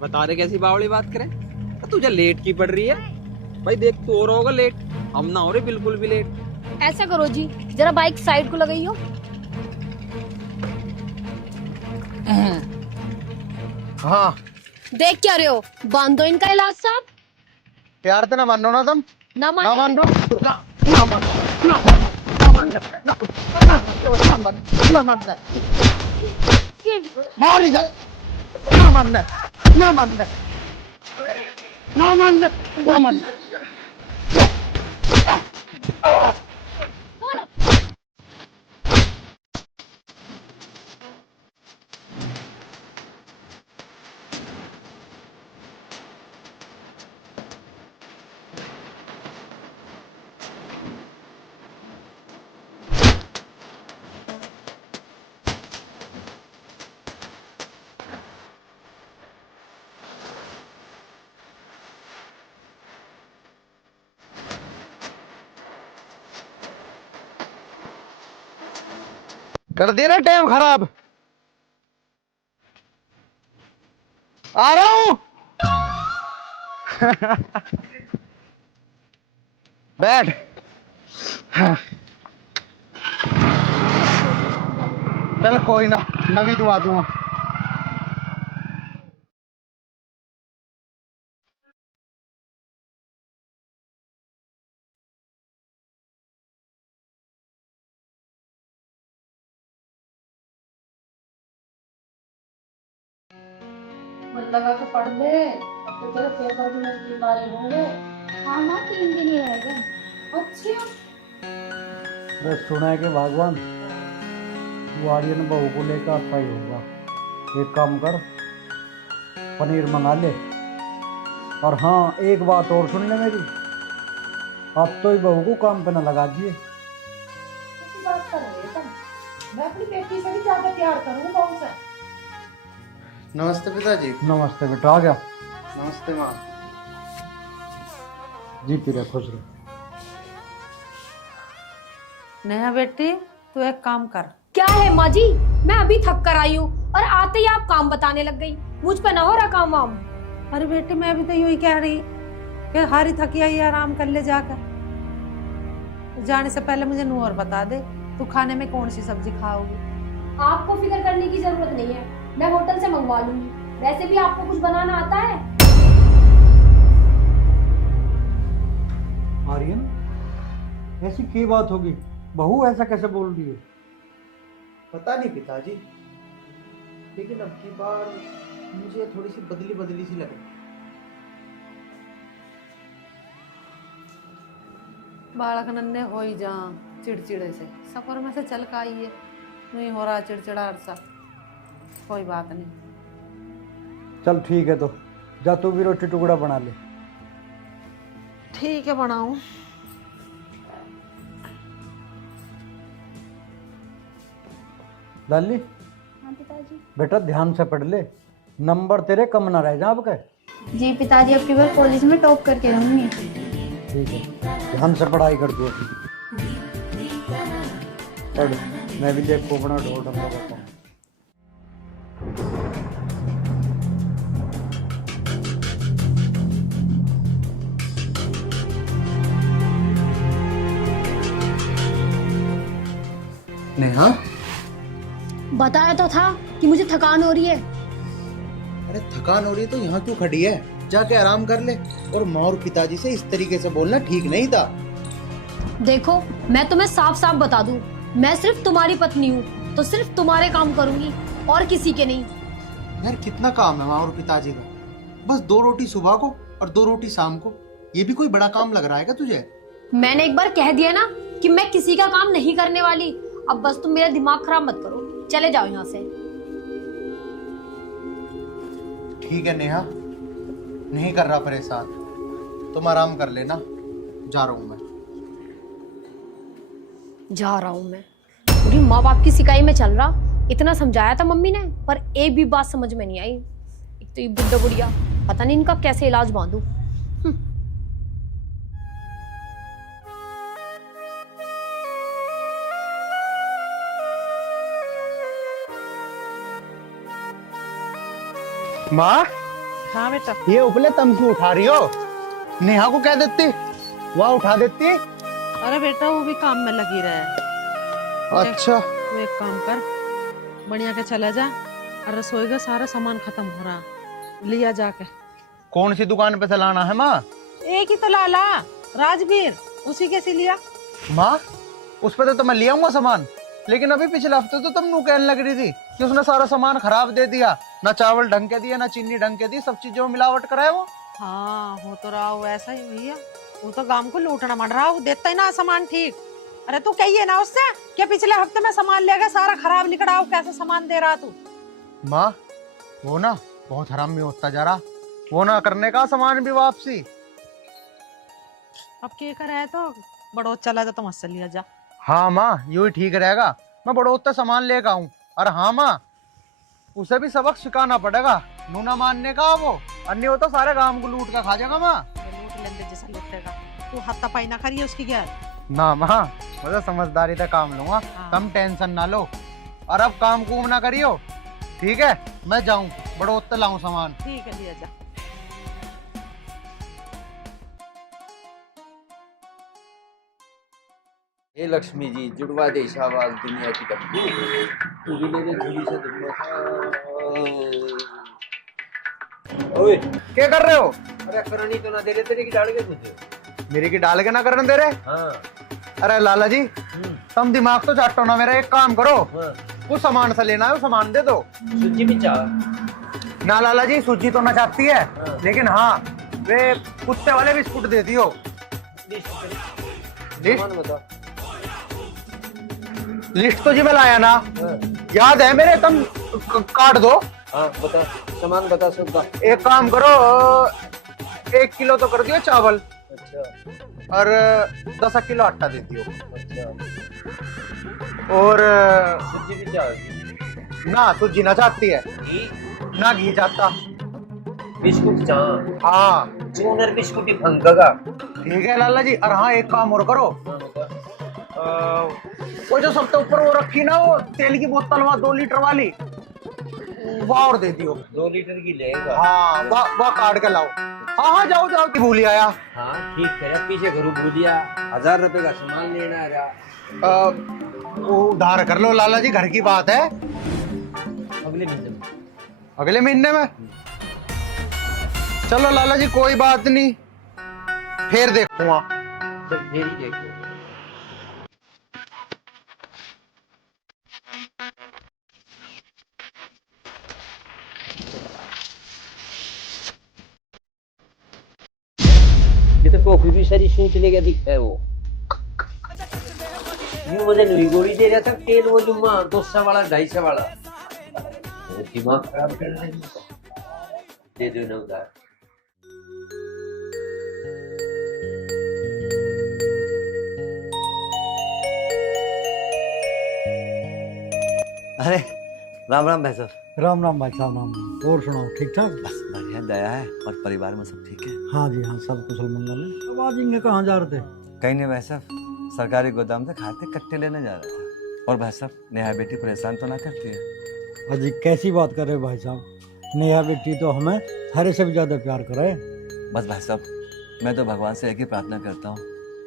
बता दे कैसी बावड़ी बात करे, तुझे लेट की पड़ रही है। भाई देख तू और होगा लेट, हम ना हो रहे बिल्कुल भी लेट। ऐसा करो जी, जरा बाइक साइड को लगाइयो। हाँ देख क्या रहे हो, बांधो इनका इलाज साहब। यार तो ना मानो ना तुम, ना ना मान दो, मारी जा, ना मानना, ना मानना, ना मानना, ना मानना। कर दे रहा टाइम खराब। आ रहा हूं। बैठ। चल कोई ना, नवी दुआ दूंगा। लगा के पढ़ ले, अब तो तेरे पेपर भी नजदीक आ रहे होंगे। हाँ माँ, 3 दिन ही रह गए। अच्छा, बस सुना है कि भगवान वो आर्यन बहू को लेकर आता ही होगा। एक काम कर, पनीर मंगा ले। और हाँ, एक बात और सुन ले मेरी, आप तो ही बहू को काम पे न लगा दिए। कैसी बात कर रहे हो तुम? मैं अपनी बेटी से भी ज्यादा प्यार करूँ बहू से। नमस्ते पिताजी। नमस्ते बेटा, आ गया। नमस्ते माँ। जीती रहे, खुश रहो। नेहा बेटी, तू एक काम कर। क्या है माँ जी, मैं अभी थक कर आई हूँ और आते ही आप काम बताने लग गई। मुझ पे ना हो रहा काम वाम। अरे बेटी, मैं अभी तो यूं ही कह रही कि हारी थकी आई, आराम कर ले जाकर। जाने से पहले मुझे नूर बता दे, तू खाने में कौन सी सब्जी खाओगी? आपको फिक्र करने की जरूरत नहीं है, मैं होटल से मंगवा लूंगी। वैसे भी आपको कुछ बनाना आता है? आर्यन, ऐसी क्या बात होगी? बहू ऐसा कैसे बोल रही है? पता नहीं पिताजी, लेकिन अब की बार मुझे थोड़ी सी बदली बदली सी लगी। बालक नन्हे हो ही जा चिड़चिड़े से, सफर में से चल का आई है, नहीं हो रहा चिड़चिड़ा सा। कोई बात नहीं। चल ठीक है, तो जा तू भी रोटी टुकड़ा बना ले। ठीक है, बनाऊं। लाली, हाँ पिताजी। बेटा ध्यान से पढ़ ले, नंबर तेरे कम ना रह जा आपके। जी पिताजी, अब की बार कॉलेज में टॉप करके रहूंगी। ठीक है, ध्यान से पढ़ाई कर दो। पढ़, मैं भी देख को बना ढोल ढंगा करता हूँ। नेहा, बताया तो था कि मुझे थकान हो रही है। अरे थकान हो रही है तो यहाँ क्यों खड़ी है? जाके आराम कर ले। और माँ और पिताजी से इस तरीके से बोलना ठीक नहीं था। देखो, मैं तुम्हें साफ साफ बता दूं, मैं सिर्फ तुम्हारी पत्नी हूँ, तो सिर्फ तुम्हारे काम करूंगी और किसी के नहीं। यार कितना काम है माँ और पिताजी का? बस 2 रोटी सुबह को और 2 रोटी शाम को, ये भी कोई बड़ा काम लग रहा है क्या तुझे? मैंने एक बार कह दिया ना कि मैं किसी का काम नहीं करने वाली। अब बस तुम मेरा दिमाग खराब मत करो, चले जाओ यहाँ से। ठीक है नेहा, नहीं कर रहा परेशान, तुम आराम कर लेना। जा रहा हूँ मैं। जा रहा हूँ मैं? पूरी माँ बाप की सिकाई में चल रहा। इतना समझाया था मम्मी ने, पर एक भी बात समझ में नहीं आई। एक तो ये बुड्ढा बुढ़िया, पता नहीं इनका कैसे इलाज बांधू। माँ, हाँ बेटा। ये उपले तुम क्यों उठा रही हो? नेहा को कह देती, वह उठा देती। अरे बेटा, वो भी काम में लगी रहे। अच्छा, तू एक काम कर, बढ़िया के चला जा, और रसोई का सारा सामान खत्म हो रहा, लिया जाके। कौन सी दुकान पे से लाना है माँ? एक ही तो लाला, राजवीर, उसी के से लिया। माँ, उस पे तो मैं ले आऊंगा सामान, लेकिन अभी पिछले हफ्ते तो तुम नू कहने लग रही थी कि उसने सारा सामान खराब दे दिया, ना चावल ढंग के दिया, ना चीनी ढंग के दी, सब चीजों में मिलावट कराए वो। हाँ, हो तो रहा हो ऐसा ही भैया, वो तो गांव को लूटना मर रहा, वो देता ही ना सामान ठीक। अरे तू कहिए ना उससे कि पिछले हफ्ते में सामान लेगा सारा खराब निकला, कैसे सामान दे रहा तू? माँ, वो ना बहुत हरामी होता जा रहा, वो ना करने का सामान भी वापसी। अब क्या करे है तो बड़ोत चला जा, तो मुझसे लिया जा। हाँ माँ, यू ही ठीक रहेगा, मैं बड़ोत से सामान लेकर आऊँ। और हाँ माँ, उसे भी सबक सिखाना पड़ेगा, नूना मानने का वो, अन्य हो तो सारे गांव को लूट कर खा जाएगा माँ। लूट लेंगे जैसा लूटेगा, तू हाथापाई ना करिए उसकी। क्या ना माँ, मैं तो समझदारी से काम लूंगा, तुम टेंशन ना लो। और अब काम कूम ना करियो, ठीक है? मैं जाऊं, बड़ोत लाऊं सामान। ठीक है भैया जा। हे लक्ष्मी जी, जुड़वा दे शाबाश दुनिया की डब्बू, तू भी ले ले झोली से दुनिया का। ओए क्या कर रहे हो? अरे करनी तो ना दे रहे तेरे की डाल के मुझे। मेरे की डाल के ना करने दे रहे? हाँ। अरे लाला जी, तुम दिमाग तो चाटो ना मेरा। एक काम करो, कुछ सामान से लेना है, वो सामान दे दो। सूजी भी चाह ना लाला जी, सूजी तो ना चाहती है, लेकिन हाँ वे कुत्ते वाले बिस्कुट दे दियो। लिस्ट तो जी मैं लाया ना, याद है मेरे? तुम काट दो। हाँ बता, सामान बता सब। एक काम करो, 1 किलो तो कर दियो चावल। अच्छा। और 10 किलो आटा दे दियो। अच्छा। और सूजी भी चाह ना, सूजी ना चाहती है, ना घी चाहता। बिस्कुट चाह। हाँ चूनर बिस्कुट ही फंकेगा। ठीक है लाला जी। और हाँ एक काम और करो, वो जो सबसे ऊपर वो रखी ना, वो तेल की बोतल, वहाँ 2 लीटर वाली, वह और दे दियो। 2 लीटर की लेगा? हाँ वह काट के लाओ। हाँ हाँ जाओ जाओ, की भूल आया। हाँ ठीक है, पीछे घरू भूलिया 1000 रुपए का सामान लेना है। वो उधार कर लो लाला जी, घर की बात है। अगले महीने में। अगले महीने में? चलो लाला जी कोई बात नहीं, फिर देखूंगा। फिर देखो। ये तो टोपी भी सारी सूट लेके दिखता है वो। यूं मुझे नई गोली दे रहा था, तेल वो जुम्मा 200 वाला 250 वाला। वो दिमाग खराब कर रहे हैं। दे दो ना उधार। अरे राम राम भाई साहब। राम राम भाई साहब, राम राम। और सुनाओ, ठीक ठाक? बस बढ़िया, दया है। और परिवार में सब ठीक है? हाँ जी हाँ, सब कुशल मंगल है। अब आज इनके कहाँ जा रहे थे? कहीं नहीं भाई साहब, सरकारी गोदाम से खाते कट्टे लेने जा रहा था। और भाई साहब, नेहा बेटी परेशान तो ना करती है? अजी कैसी बात कर रहे हो भाई साहब, नेहा बेटी तो हमें थारे से भी ज्यादा प्यार करे। बस भाई साहब, मैं तो भगवान से एक ही प्रार्थना करता हूँ,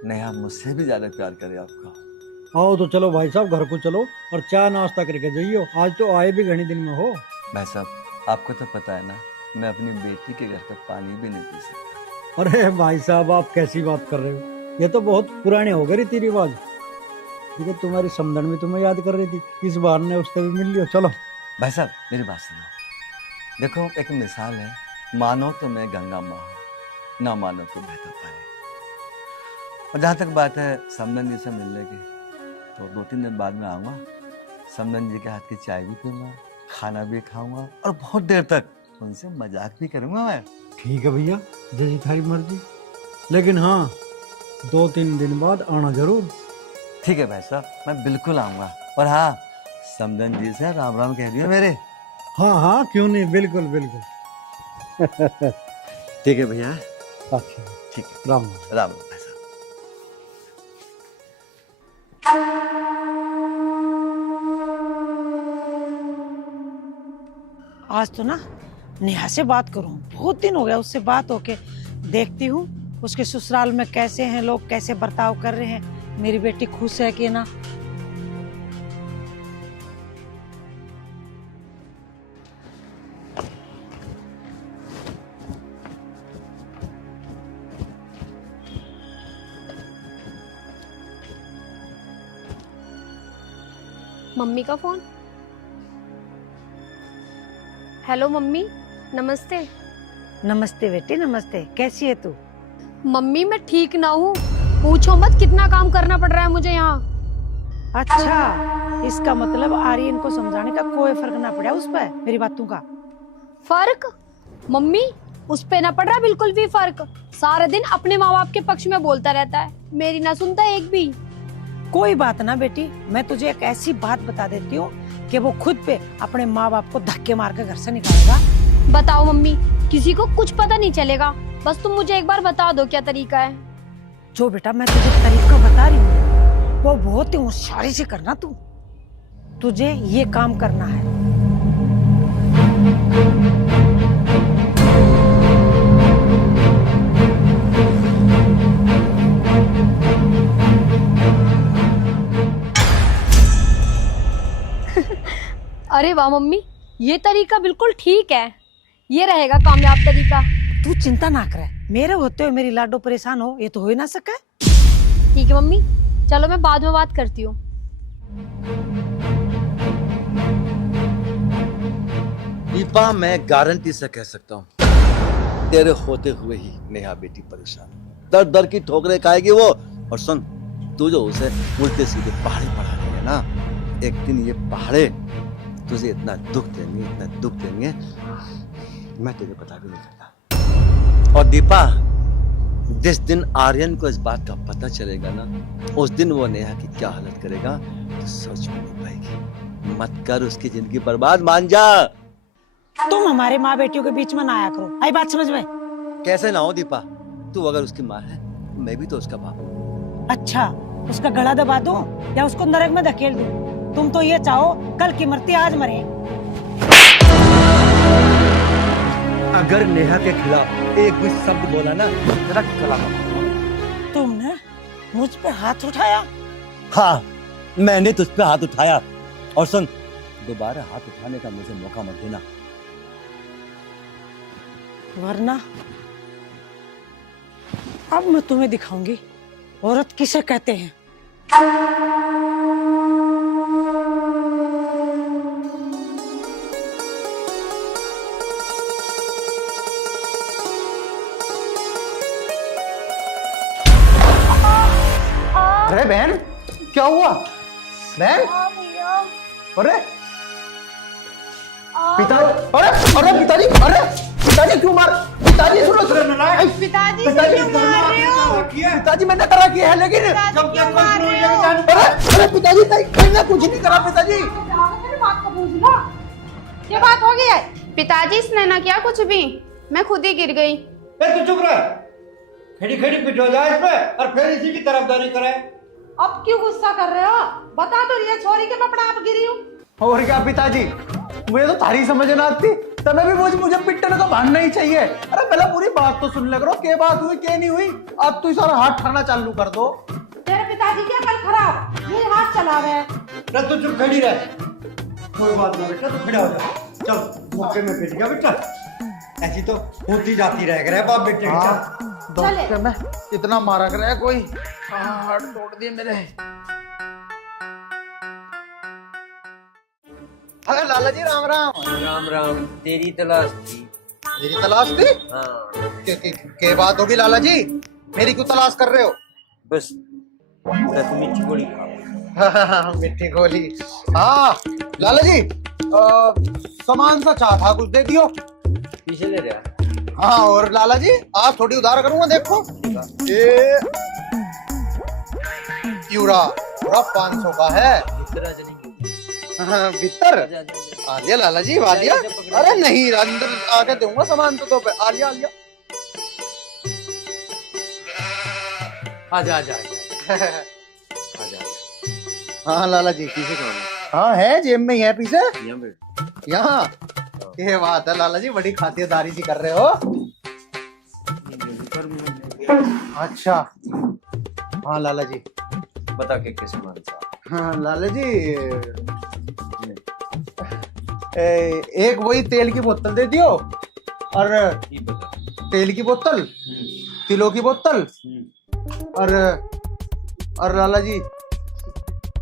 नेहा मुझसे भी ज्यादा प्यार करे आपको। आओ तो चलो भाई साहब, घर को चलो और चाय नाश्ता करके जाइयो। आज तो आए भी घनी दिन में हो। भाई साहब, आपको तो पता है ना, मैं अपनी बेटी के घर का पानी भी नहीं पी सकता। अरे भाई साहब, आप कैसी बात कर रहे हो? ये तो बहुत पुराने हो गए रीति रिवाज। ठीक है, तुम्हारी समझन भी तुम्हें याद कर रही थी, इस बार ने उससे भी मिल लियो। चलो भाई साहब मेरी बात सुनो। देखो एक मिसाल है, मानो तो मैं गंगा माँ हूँ, ना मानो तो बहता पानी। और जहाँ तक बात है समदन जी से मिलने की, तो 2-3 दिन बाद में आऊँगा। समदन जी के हाथ की चाय भी पीऊँगा, खाना भी खाऊंगा और बहुत देर तक उनसे मजाक भी करूँगा मैं। ठीक है भैया, जैसी थारी मर्जी, लेकिन हाँ 2-3 दिन बाद आना जरूर। ठीक है भाई साहब, मैं बिल्कुल आऊँगा। और हाँ, समदन जी से राम राम कह दियो मेरे। हाँ हाँ क्यों नहीं, बिल्कुल बिल्कुल। ठीक है भैया। अच्छा ठीक है, राम राम राम भाई साहब। आज तो ना नेहा से बात करूं, बहुत दिन हो गया उससे बात होके। देखती हूँ उसके ससुराल में कैसे हैं लोग, कैसे बर्ताव कर रहे हैं, मेरी बेटी खुश है कि ना। मम्मी का फोन। हेलो मम्मी, नमस्ते। नमस्ते बेटी, नमस्ते। कैसी है तू? मम्मी मैं ठीक ना हूँ, पूछो मत कितना काम करना पड़ रहा है मुझे यहाँ। अच्छा, इसका मतलब आर्यन को समझाने का कोई फर्क ना पड़ा उस पर, मेरी बातों का? फर्क? मम्मी उस पे ना पड़ रहा बिल्कुल भी फर्क। सारा दिन अपने माँ बाप के पक्ष में बोलता रहता है, मेरी ना सुनता एक भी। कोई बात ना बेटी, मैं तुझे एक ऐसी बात बता देती हूँ कि वो खुद पे अपने माँ बाप को धक्के मार के घर से निकालेगा। बताओ मम्मी, किसी को कुछ पता नहीं चलेगा, बस तुम मुझे एक बार बता दो क्या तरीका है। जो बेटा मैं तुझे तरीका बता रही हूँ वो बहुत ही होशियारी से करना तू। तुझे ये काम करना है। अरे वाह मम्मी, ये तरीका बिल्कुल ठीक है, ये रहेगा कामयाब तरीका। तू चिंता ना करे, मेरे होते हुए मेरी लाडो परेशान हो, ये तो हो ही ना सके। ठीक है मम्मी, चलो मैं बाद में बात करती हूँ। दीपा, मैं गारंटी से कह सकता हूँ तेरे होते हुए ही नेहा बेटी परेशान, दर दर की ठोकरें खाएगी वो। और सुन, तू जो उसे उल्टे सीधे पहाड़े पढ़ा रही है ना, एक दिन ये पहाड़े तुझे इतना दुख देंगे, इतना दुख देंगे, मैं तुझे पता भी नहीं करता। और दीपा, जिस दिन आर्यन को इस बात का पता चलेगा ना, उस दिन वो नेहा की क्या हालत करेगा तो सोच भी नहीं पाएगी। मत कर उसकी जिंदगी बर्बाद, मान जा। तुम हमारे माँ बेटियों के बीच में ना आया करो, आई बात समझ में? कैसे ना हो दीपा, तू अगर उसकी माँ है, मैं भी तो उसका बाप हूँ। अच्छा, उसका गला दबा दूं या उसको नरक में धकेल दूं? तुम तो ये चाहो कल की मरती आज मरे। अगर नेहा के खिलाफ एक भी शब्द बोला ना, तेरा गला दबा। तुमने मुझ पे हाथ उठाया? हाँ, मैंने तुझ पे हाथ उठाया। और सुन, दोबारा हाथ उठाने का मुझे मौका मत देना, वरना अब मैं तुम्हें दिखाऊंगी औरत किसे कहते हैं। अरे बहन, क्या हुआ बहन? अरे अरे पिताजी, अरे पिताजी क्यों मार? पिताजी सुनो, पिताजी क्यों मार रहे हो? पिताजी मैंने करा किया है, लेकिन अरे पिताजी मैंने कुछ नहीं करा। पिताजी ये बात हो गई है। पिताजी इसने ना किया कुछ भी, मैं खुद ही गिर गई। तू चुप रह, खड़ी खड़ी पिट हो जाए इस पे और फिर इसी की तरफदारी करे। अब क्यों गुस्सा कर रहे हो? बता तो रही है छोरी के मैं आप गिरी हूँ। और क्या पिताजी, मुझे तो थारी समझ ना आती, तब भी मुझे पिटने का भान नहीं चाहिए। अरे पहले पूरी बात तो सुन ले करो, क्या बात हुई क्या नहीं हुई। अब तू सारा हाथ ठरना चालू कर दो। तेरे पिताजी क्या कल खराब, ये हाथ चला रहे हैं। तू चुप खड़ी रह, कोई बात ना बेटा, तू खड़ा हो जा। चल, मौके में पिट गया बेटा, ऐसी तो होती जाती रह गया बाप बेटे के। में इतना मारा कर कोई, हाथ तोड़ दिए मेरे। अरे लाला जी, राम राम। राम राम, तेरी तलाश थी। मेरी तलाश थी? हाँ। के बात होगी लाला जी, मेरी क्यों तलाश कर रहे हो? बस 10 मीठी गोली खाओ। मीठी गोली, हाँ लाला जी, सामान सा चाह था, कुछ दे दियो। पीछे ले रहा। हाँ, और लाला जी आज थोड़ी उधार करूंगा, देखो ये यूरा पूरा 500 का है। भीतर आ लिया लाला जी, आ लिया। अरे नहीं, अंदर आके दूंगा सामान तो पे आ लिया, आ लिया। आजा आजा आजा। हाँ लाला जी, पीछे कौन है? हाँ है, जेब में ही है पीछे, यहाँ। ये बात है लाला जी, बड़ी खातिरदारी सी कर रहे हो। अच्छा हाँ लाला जी, बता के किस मान सा। हाँ लाला जी, एक वही तेल की बोतल दे दियो, और तेल की बोतल, तिलों की बोतल, और लाला जी,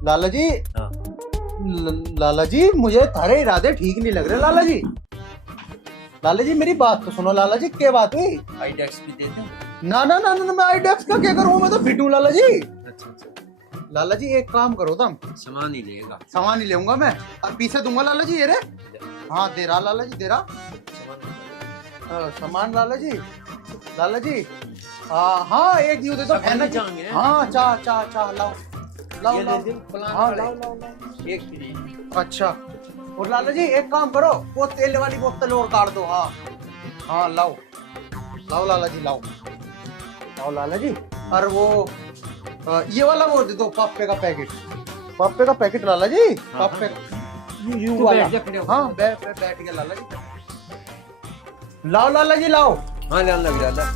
लाला जी, लाला जी मुझे थारे इरादे ठीक नहीं लग रहे लाला जी। लाला जी मेरी बात तो सुनो लाला जी, क्या बात हुई? आईडेक्स भी दे दो। ना ना ना ना, मैं आईडेक्स का क्या करूँ, मैं तो फिटू लाला जी। लाला जी एक काम करो, तुम सामान ही लेगा। सामान ही लेऊंगा मैं, अब पीछे दूंगा लाला जी। ये रे, हाँ दे रहा लाला जी, दे रहा सामान लाला जी। लाला जी हाँ एक दियो दे दो। हाँ चाह चाह चाह लाओ लाओ लाओ, हाँ लाओ लाओ लाओ एक फ्री। अच्छा, और लाला जी एक काम करो, वो तेल वाली बोतल और काट दो। हाँ हाँ लाओ लाओ लाला जी, लाओ लाओ लाला जी। और वो ये वाला वो दे दो, पापे का पैकेट। पापे का पैकेट लाला जी, पापे तू बैठ जा खड़े हो। हाँ बैठ गया लाला जी। लाओ लाला जी लाओ। हाँ लाल लग रहा है।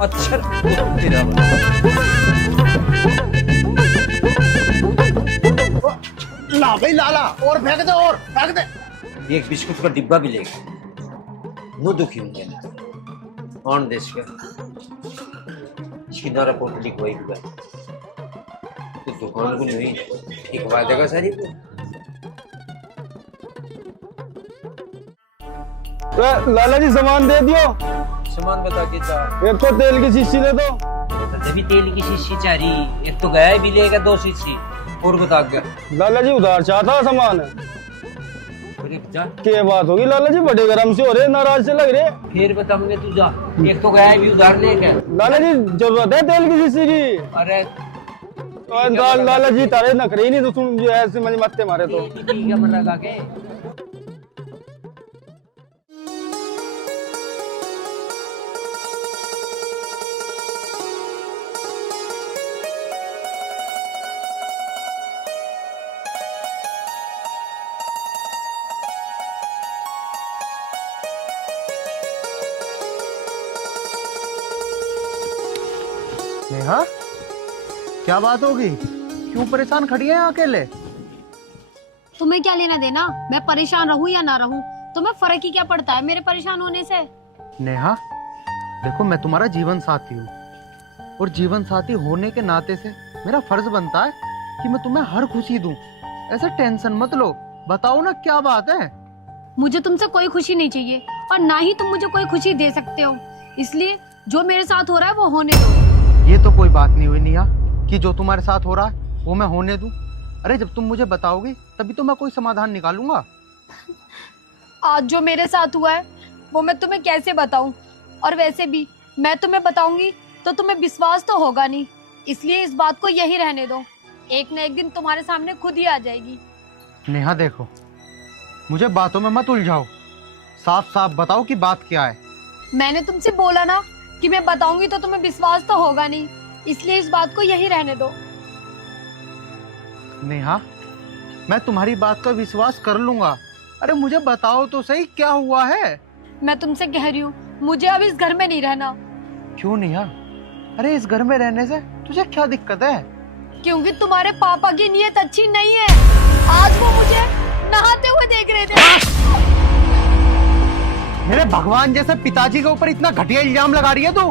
अच्छा तेरा ला भाई लाला, और फेंक दे, और फेंक दे। एक बिस्कुट का डिब्बा भी लेगा। मुंह दुखी होंगे ऑन देश का शिनारा पोटली कोई भी तो दुकान को नहीं एक वायदा सारी लाला जी सामान दे दियो। सामान बता के चाह। एक तो तेल की शीशी दे दो। तभी तेल की शीशी चाह रही, एक तो गया भी लेगा 2 शीशी और बता गया। लाला जी उधार चाहता सामान क्या बात होगी लाला जी, बड़े गरम से हो रहे, नाराज से लग रहे। फिर बता मुझे तू जा, एक तो गया भी उधार लेके। लाला जी जरूरत है तेल की शीशी की। अरे लाला जी तारे नखरे ही नहीं तो सुन जो ऐसे मजे मत्ते मारे तो लगा के नेहा क्या बात होगी, क्यों परेशान खड़ी है अकेले? तुम्हें क्या लेना देना, मैं परेशान रहूं या ना रहूं, तुम्हें फर्क ही क्या पड़ता है मेरे परेशान होने से। नेहा देखो, मैं तुम्हारा जीवन साथी हूँ और जीवन साथी होने के नाते से मेरा फर्ज बनता है कि मैं तुम्हें हर खुशी दूं। ऐसे टेंशन मत लो, बताओ ना क्या बात है। मुझे तुमसे कोई खुशी नहीं चाहिए और ना ही तुम मुझे कोई खुशी दे सकते हो, इसलिए जो मेरे साथ हो रहा है वो होने दो। ये तो कोई बात नहीं हुई नेहा कि जो तुम्हारे साथ हो रहा है वो मैं होने दूं। अरे जब तुम मुझे बताओगी तभी तो मैं कोई समाधान निकालूंगा। आज जो मेरे साथ हुआ है वो मैं तुम्हें कैसे बताऊं, और वैसे भी मैं तुम्हें बताऊंगी तो तुम्हें विश्वास तो होगा नहीं, इसलिए इस बात को यही रहने दो, एक न एक दिन तुम्हारे सामने खुद ही आ जाएगी। नेहा देखो, मुझे बातों में मत उलझाओ, साफ साफ बताओ कि बात क्या है। मैंने तुमसे बोला ना कि मैं बताऊंगी तो तुम्हें विश्वास तो होगा नहीं, इसलिए इस बात को यही रहने दो। नेहा मैं तुम्हारी बात का विश्वास कर लूंगा, अरे मुझे बताओ तो सही क्या हुआ है। मैं तुमसे कह रही हूँ मुझे अब इस घर में नहीं रहना। क्यों नेहा? अरे इस घर में रहने से तुझे क्या दिक्कत है? क्योंकि तुम्हारे पापा की नीयत अच्छी नहीं है, आज वो मुझे नहाते हुए देख रहे थे। मेरे भगवान जैसे पिताजी के ऊपर इतना घटिया इल्जाम लगा रही है तू।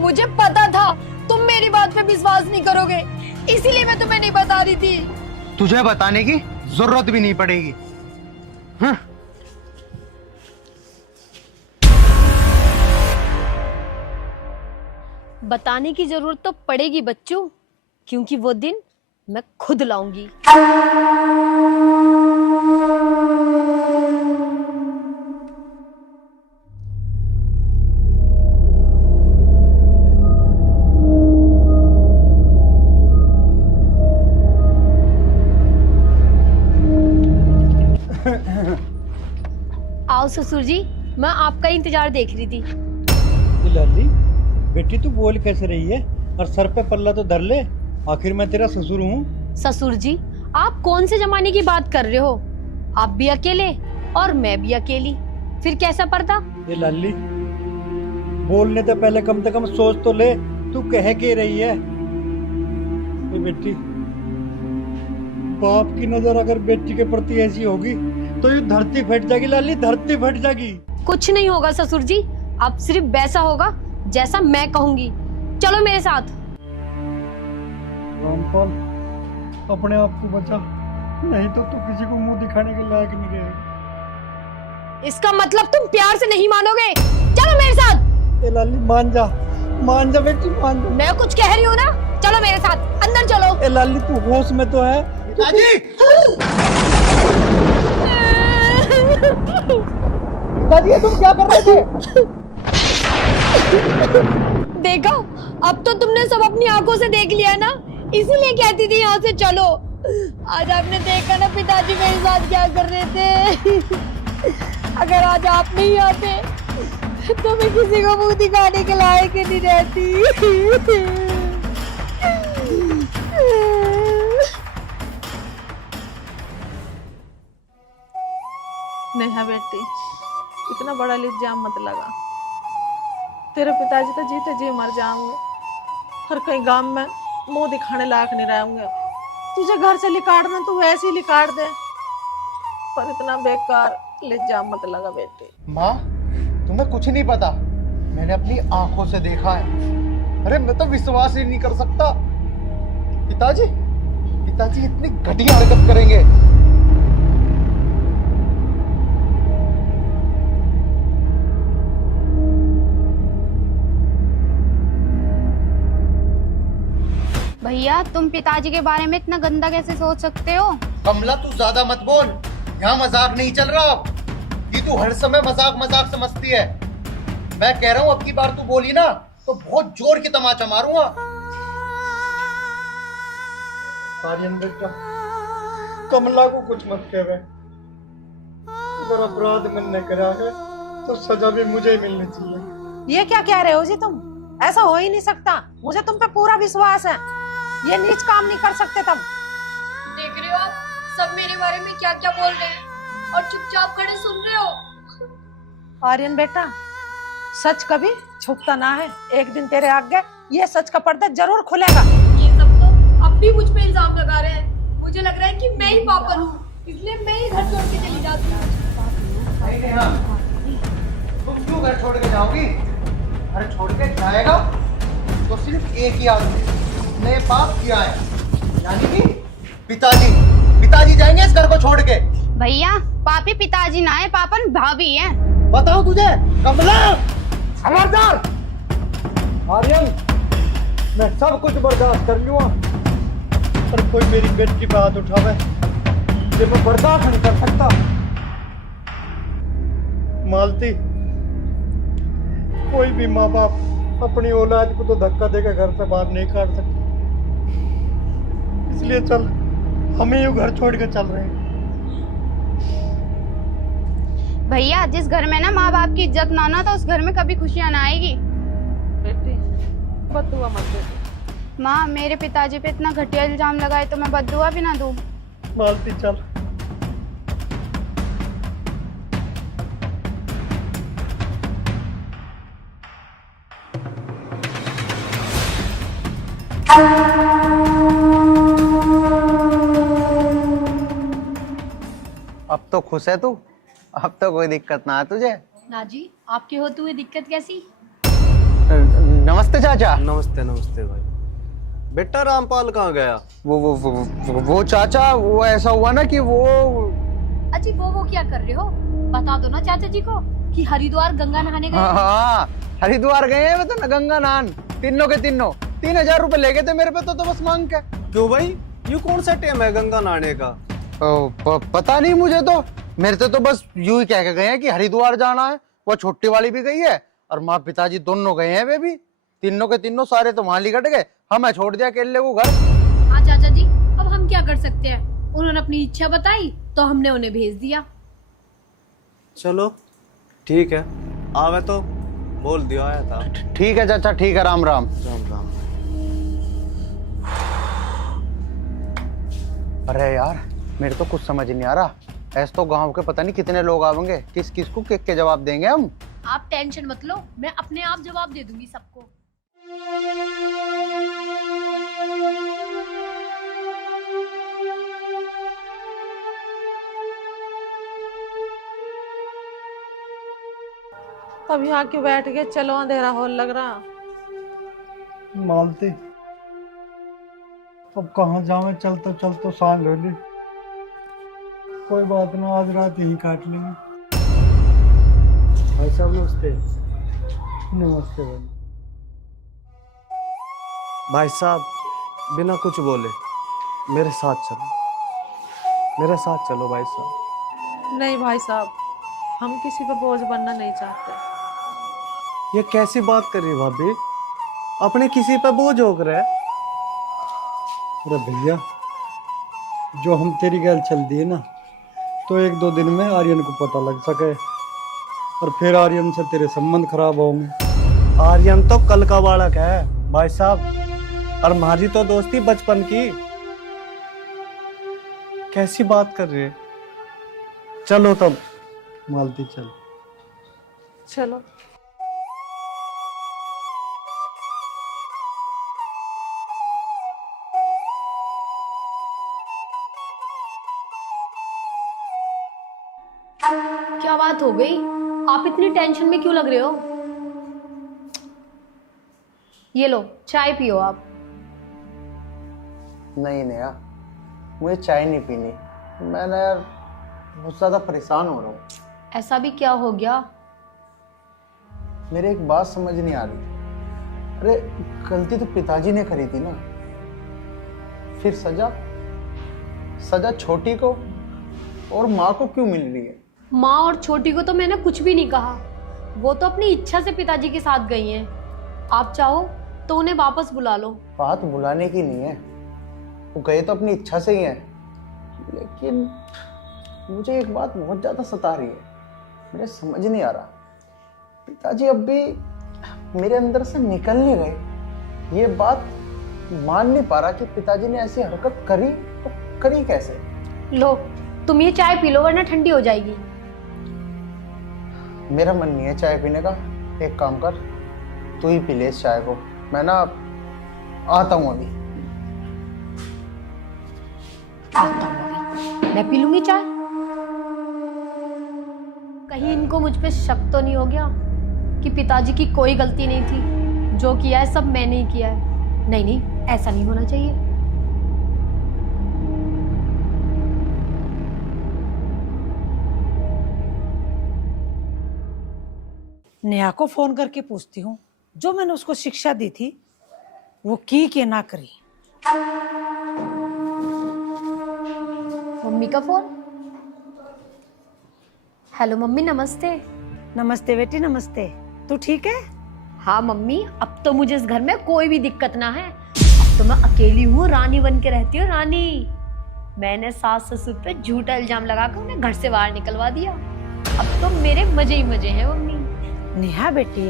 मुझे पता था तुम मेरी बात पे विश्वास नहीं करोगे, इसीलिए मैं तुम्हें नहीं बता रही थी। तुझे बताने की जरूरत भी नहीं पड़ेगी। बताने की जरूरत तो पड़ेगी बच्चों, क्योंकि वो दिन मैं खुद लाऊंगी। आओ ससुर जी, मैं आपका इंतजार देख रही थी। लाली बेटी तू बोल कैसे रही है, और सर पे पल्ला तो धर ले, आखिर मैं तेरा ससुर हूँ। ससुर जी आप कौन से जमाने की बात कर रहे हो, आप भी अकेले और मैं भी अकेली, फिर कैसा पर्दा। ये लाली बोलने से पहले कम से कम सोच तो ले, तू कह के रही है। ये बेटी बाप की नजर अगर बेटी के प्रति ऐसी होगी तो ये धरती फट जाएगी लाली, धरती फट जाएगी। कुछ नहीं होगा ससुर जी, अब सिर्फ वैसा होगा जैसा मैं कहूंगी, चलो मेरे साथ। रामपाल अपने आप को बचा, नहीं तो तू किसी को मुंह दिखाने के लायक नहीं रहेगा। इसका मतलब तुम प्यार से नहीं मानोगे, चलो मेरे साथ। ए लाली मान जा बेटी मान जा। मैं कुछ कह रही हूँ ना, चलो मेरे साथ, अंदर चलो। ए लाली तू होश में तो है। पिताजी तुम क्या कर रहे थे? देखो अब तो तुमने सब अपनी आंखों से देख लिया ना, इसीलिए कहती थी यहाँ से चलो। आज आपने देखा ना पिताजी मेरे साथ क्या कर रहे थे। अगर आज आप नहीं आते तो मैं किसी को मुंह दिखाने के लायक ही नहीं रहती। नेहा बेटी, इतना बड़ा इल्जाम मत लगा। तेरे पिताजी तो जीते जी मर जाऊंगे और कहीं गांव में मुंह दिखाने लायक नहीं रहेंगे। तुझे घर से लिकाड़ना तो वैसे ही लिकाड़ दे, पर इतना बेकार इल्जाम मत लगा बेटी। माँ, तुम्हें कुछ नहीं पता, मैंने अपनी आंखों से देखा है। अरे मैं तो विश्वास ही नहीं कर सकता। पिताजी पिताजी इतनी घटिया हरकत करेंगे। भैया तुम पिताजी के बारे में इतना गंदा कैसे सोच सकते हो? कमला तू ज्यादा मत बोल, यहाँ मजाक नहीं चल रहा। ये तू हर समय मजाक मजाक समझती है। मैं कह रहा हूँ अब की बार तू बोली ना तो बहुत जोर की तमाचा मारूंगा। आर्यन बेटा, कमला को कुछ मत कहे। अगर अपराध मैंने करा है तो सजा भी मुझे मिलनी चाहिए। ये क्या कह रहे हो जी तुम? ऐसा हो ही नहीं सकता। मुझे तुम पे पूरा विश्वास है। ये नीच काम नहीं कर सकते तुम। देख रहे हो आप सब मेरे बारे में क्या क्या बोल रहे हैं और चुपचाप खड़े सुन रहे हो। आर्यन बेटा, सच कभी छुपता ना है। एक दिन तेरे आगे ये सच का पर्दा जरूर खुलेगा। ये सब तो अब भी मुझ पे इल्जाम लगा रहे हैं। मुझे लग रहा है कि मैं ही पागल हूँ, इसलिए मैं ही घर छोड़ के चली जाती हूँ। तुम क्यों घर छोड़ के जाओगी? घर छोड़ के जाएगा तो सिर्फ एक ही आदमी, ने पाप किया है, यानी कि पिताजी। पिताजी जाएंगे इस घर को छोड़ के। भैया पापी पिताजी ना है, पापन भाभी है। बताओ तुझे कमला, खबरदार। आर्यन, मैं सब कुछ बर्दाश्त कर लूंगा, पर कोई मेरी बेटी पे हाथ उठावे ये मैं बर्दाश्त नहीं कर सकता। मालती, कोई भी माँ बाप अपनी औलाद को तो धक्का देकर घर से बाहर नहीं काट सकते। इसलिए चल, हमें यूं घर छोड़ के चल रहे हैं। भैया जिस घर में ना माँ बाप की इज्जत ना ना तो उस घर में कभी खुशियाँ ना आएगी। बेटी बददुआ मत दे। माँ मेरे पिताजी पे इतना घटिया इल्जाम लगाए तो मैं बददुआ भी ना दूँ। मालती चल। अब तो खुश है तू? अब तो कोई दिक्कत ना है तुझे? ना जी, आपके होते हुए दिक्कत कैसी? नमस्ते चाचा। नमस्ते नमस्ते भाई। बेटा रामपाल कहाँ गया? वो चाचा, वो ऐसा हुआ ना कि वो अजी वो क्या कर रहे हो? बता दो ना चाचा जी को कि हरिद्वार गंगा नहाने गए। हाँ, हरिद्वार गए हैं तो गंगा नहान। तीनों के तीनों 3000 रुपए ले गए थे मेरे पे तो बस मांग के। क्यों भाई, ये कौन सा टाइम है गंगा नहाने का? पता नहीं मुझे तो, मेरे से तो बस यूं ही कह के गए हैं कि हरिद्वार जाना है। वो छोटी वाली भी गई है और माँ पिताजी दोनों गए हैं। वे भी तीनों के तीनों सारे तो वहां लिकट गए। हमें छोड़ दिया अकेले को घर। हाँ चाचा जी, अब हम क्या कर सकते हैं? उन्होंने अपनी इच्छा बताई तो हमने उन्हें भेज दिया। चलो ठीक है, आवे तो बोल दिया आया था। ठीक है चाचा, ठीक है। राम राम। राम राम। अरे यार, मेरे तो कुछ समझ नहीं आ रहा। ऐसे तो गांव के पता नहीं कितने लोग आवेंगे, किस किस को के जवाब देंगे हम। आप टेंशन मत लो, मैं अपने आप जवाब दे दूंगी सबको। अब यहाँ क्यों बैठ गए? चलो अंधेरा होने लग रहा। मालती, अब कहाँ जावे? चलते चलते सांझ हो ली। कोई बात ना, आज रात यहीं काट लेंगे। भाई साहब नमस्ते। नमस्ते भाई। भाई साहब बिना कुछ बोले मेरे साथ चलो, मेरे साथ चलो भाई साहब। नहीं भाई साहब, हम किसी पे बोझ बनना नहीं चाहते। ये कैसी बात कर रही भाभी? अपने किसी पे बोझ हो रहा है? अरे भैया, जो हम तेरी गैल चल दिए ना, तो 1-2 दिन में आर्यन को पता लग सके और फिर आर्यन से तेरे संबंध खराब होंगे। आर्यन तो कल का बालक है भाई साहब, और हमारी तो दोस्ती बचपन की। कैसी बात कर रहे हैं? चलो तब मालती, चल। चलो। क्या बात हो गई? आप इतनी टेंशन में क्यों लग रहे हो? ये लो चाय पियो आप। नहीं नेहा, मुझे चाय नहीं पीनी। मैं ना यार बहुत ज्यादा परेशान हो रहा हूँ। ऐसा भी क्या हो गया? मेरे एक बात समझ नहीं आ रही। अरे गलती तो पिताजी ने करी थी ना, फिर सजा सजा छोटी को और माँ को क्यों मिल रही है? माँ और छोटी को तो मैंने कुछ भी नहीं कहा, वो तो अपनी इच्छा से पिताजी के साथ गई हैं। आप चाहो तो उन्हें वापस बुला लो। बात बुलाने की नहीं है, वो गए तो अपनी इच्छा से ही है, लेकिन मुझे एक बात बहुत ज्यादा सता रही है। मुझे समझ नहीं आ रहा, पिताजी अब भी मेरे अंदर से निकल नहीं रहे। ये बात मान नहीं पा रहा कि पिताजी ने ऐसी हरकत करी तो करी कैसे। लो तुम ये चाय पी लो वरना ठंडी हो जाएगी। मेरा मन नहीं है चाय पीने का। एक काम कर, तू ही पी ले इस चाय को। मैं ना आता हूँ अभी। मैं पी लूंगी चाय। कहीं इनको मुझ पे शक तो नहीं हो गया कि पिताजी की कोई गलती नहीं थी, जो किया है सब मैंने ही किया है। नहीं नहीं, ऐसा नहीं होना चाहिए। नेहा को फोन करके पूछती हूँ, जो मैंने उसको शिक्षा दी थी वो की कि ना करी। मम्मी का फोन। हेलो मम्मी, नमस्ते। नमस्ते बेटी, नमस्ते। तू ठीक है? हाँ मम्मी, अब तो मुझे इस घर में कोई भी दिक्कत ना है। अब तो मैं अकेली हूँ, रानी बन के रहती हूँ, रानी। मैंने सास ससुर पे झूठा इल्जाम लगाकर उन्हें घर से बाहर निकलवा दिया। अब तो मेरे मजे ही मजे हैं मम्मी। नेहा बेटी,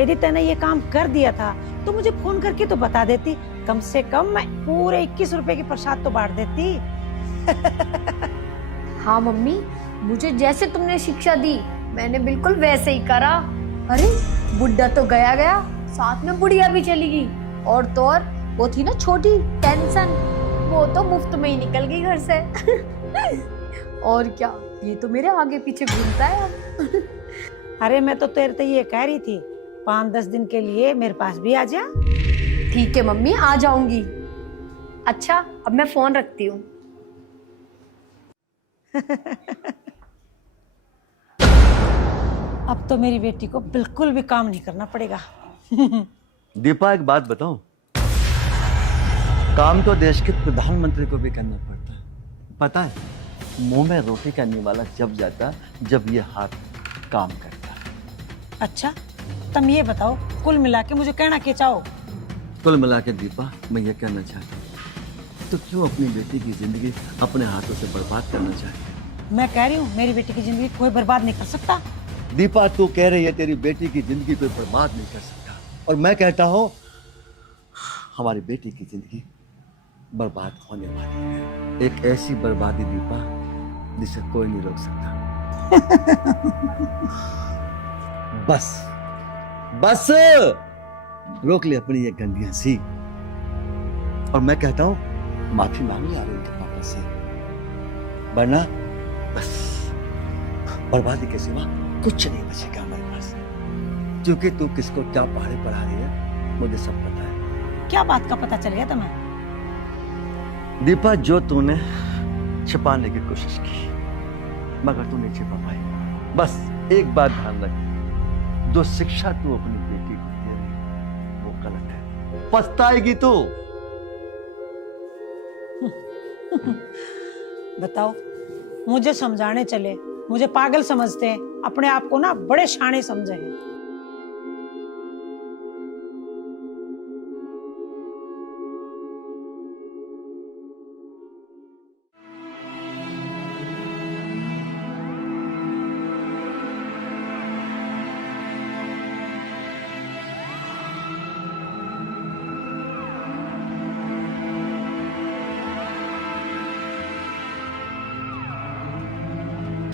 यदि तूने ये काम कर दिया था तो मुझे फोन करके तो बता देती। कम से कम मैं पूरे 21 रुपए की प्रसाद तो बांट देती। हाँ मम्मी, मुझे जैसे तुमने शिक्षा दी मैंने बिल्कुल वैसे ही करा। अरे बुढ़ा तो गया गया, साथ में बुढ़िया भी चली गई। और तो और वो थी ना छोटी टेंशन, वो तो मुफ्त में ही निकल गई घर से। और क्या, ये तो मेरे आगे पीछे घूमता है अब। अरे मैं तो तेरे से ये कह रही थी, 5-10 दिन के लिए मेरे पास भी आ जा। ठीक है मम्मी, आ जाऊंगी। अच्छा अब मैं फोन रखती हूँ। अब तो मेरी बेटी को बिल्कुल भी काम नहीं करना पड़ेगा। दीपा एक बात बताऊं, काम तो देश के प्रधानमंत्री को भी करना पड़ता है। पता है, मुंह में रोटी का निवाला जब जाता जब ये हाथ काम करता। अच्छा तुम ये बताओ, कुल मिला के मुझे कहना क्या चाहो? कुल मिला के दीपा मैं ये कहना चाहता हूँ, तो क्यों अपनी बेटी की जिंदगी अपने हाथों से बर्बाद करना चाहती? मैं कह रही हूँ मेरी बेटी की जिंदगी कोई बर्बाद नहीं कर सकता। दीपा तू कह रही है तेरी बेटी की जिंदगी कोई बर्बाद नहीं कर सकता, और मैं कहता हूँ हमारी बेटी की जिंदगी बर्बाद होने वाली है। एक ऐसी बर्बादी दीपा जिसे कोई नहीं रोक सकता। बस बस रोक ले अपनी ये गंदी हंसी, और मैं कहता हूं माफी मांग ले आरोही के पापा से, वरना बस बर्बादी के सिवा कुछ नहीं बचेगा हमारे पास। क्योंकि तू किसको क्या पहाड़े पढ़ा रही है मुझे सब पता है। क्या बात का पता चल गया तुम्हें? दीपा, जो तूने छिपाने की कोशिश की मगर तू नहीं छिपा पाई। बस एक बात ध्यान रख, जो शिक्षा तू अपनी बेटी को दे रही वो गलत है, पछताएगी तू। बताओ, मुझे समझाने चले, मुझे पागल समझते हैं, अपने आप को ना बड़े शाणे समझे हैं।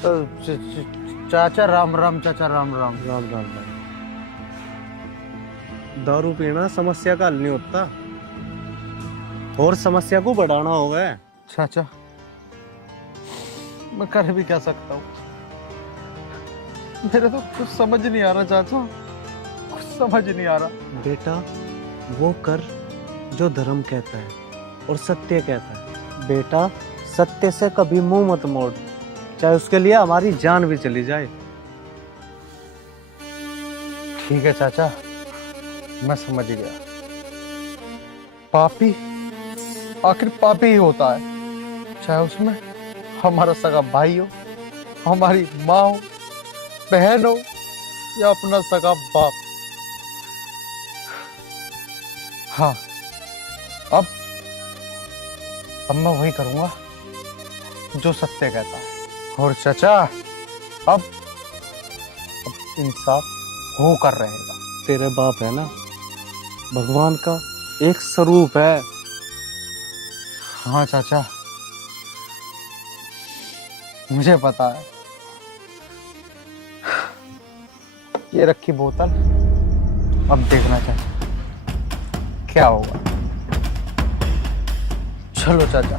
चाचा राम राम, चाचा राम राम। राम राम राम। दारू पीना समस्या का हल नहीं होता, और समस्या को बढ़ाना होगा। चाचा मैं कर भी क्या सकता हूँ, मेरे तो कुछ समझ नहीं आ रहा चाचा, कुछ समझ नहीं आ रहा। बेटा वो कर जो धर्म कहता है और सत्य कहता है। बेटा सत्य से कभी मुंह मत मोड़, चाहे उसके लिए हमारी जान भी चली जाए। ठीक है चाचा, मैं समझ गया। पापी आखिर पापी ही होता है, चाहे उसमें हमारा सगा भाई हो, हमारी माँ हो, बहन हो, या अपना सगा बाप। हाँ, अब मैं वही करूंगा जो सत्य कहता है। और चाचा अब इंसाफ होकर रहेगा। तेरे बाप है ना, भगवान का एक स्वरूप है। हाँ चाचा, मुझे पता है। ये रखी बोतल, अब देखना चाचा क्या होगा। चलो चाचा।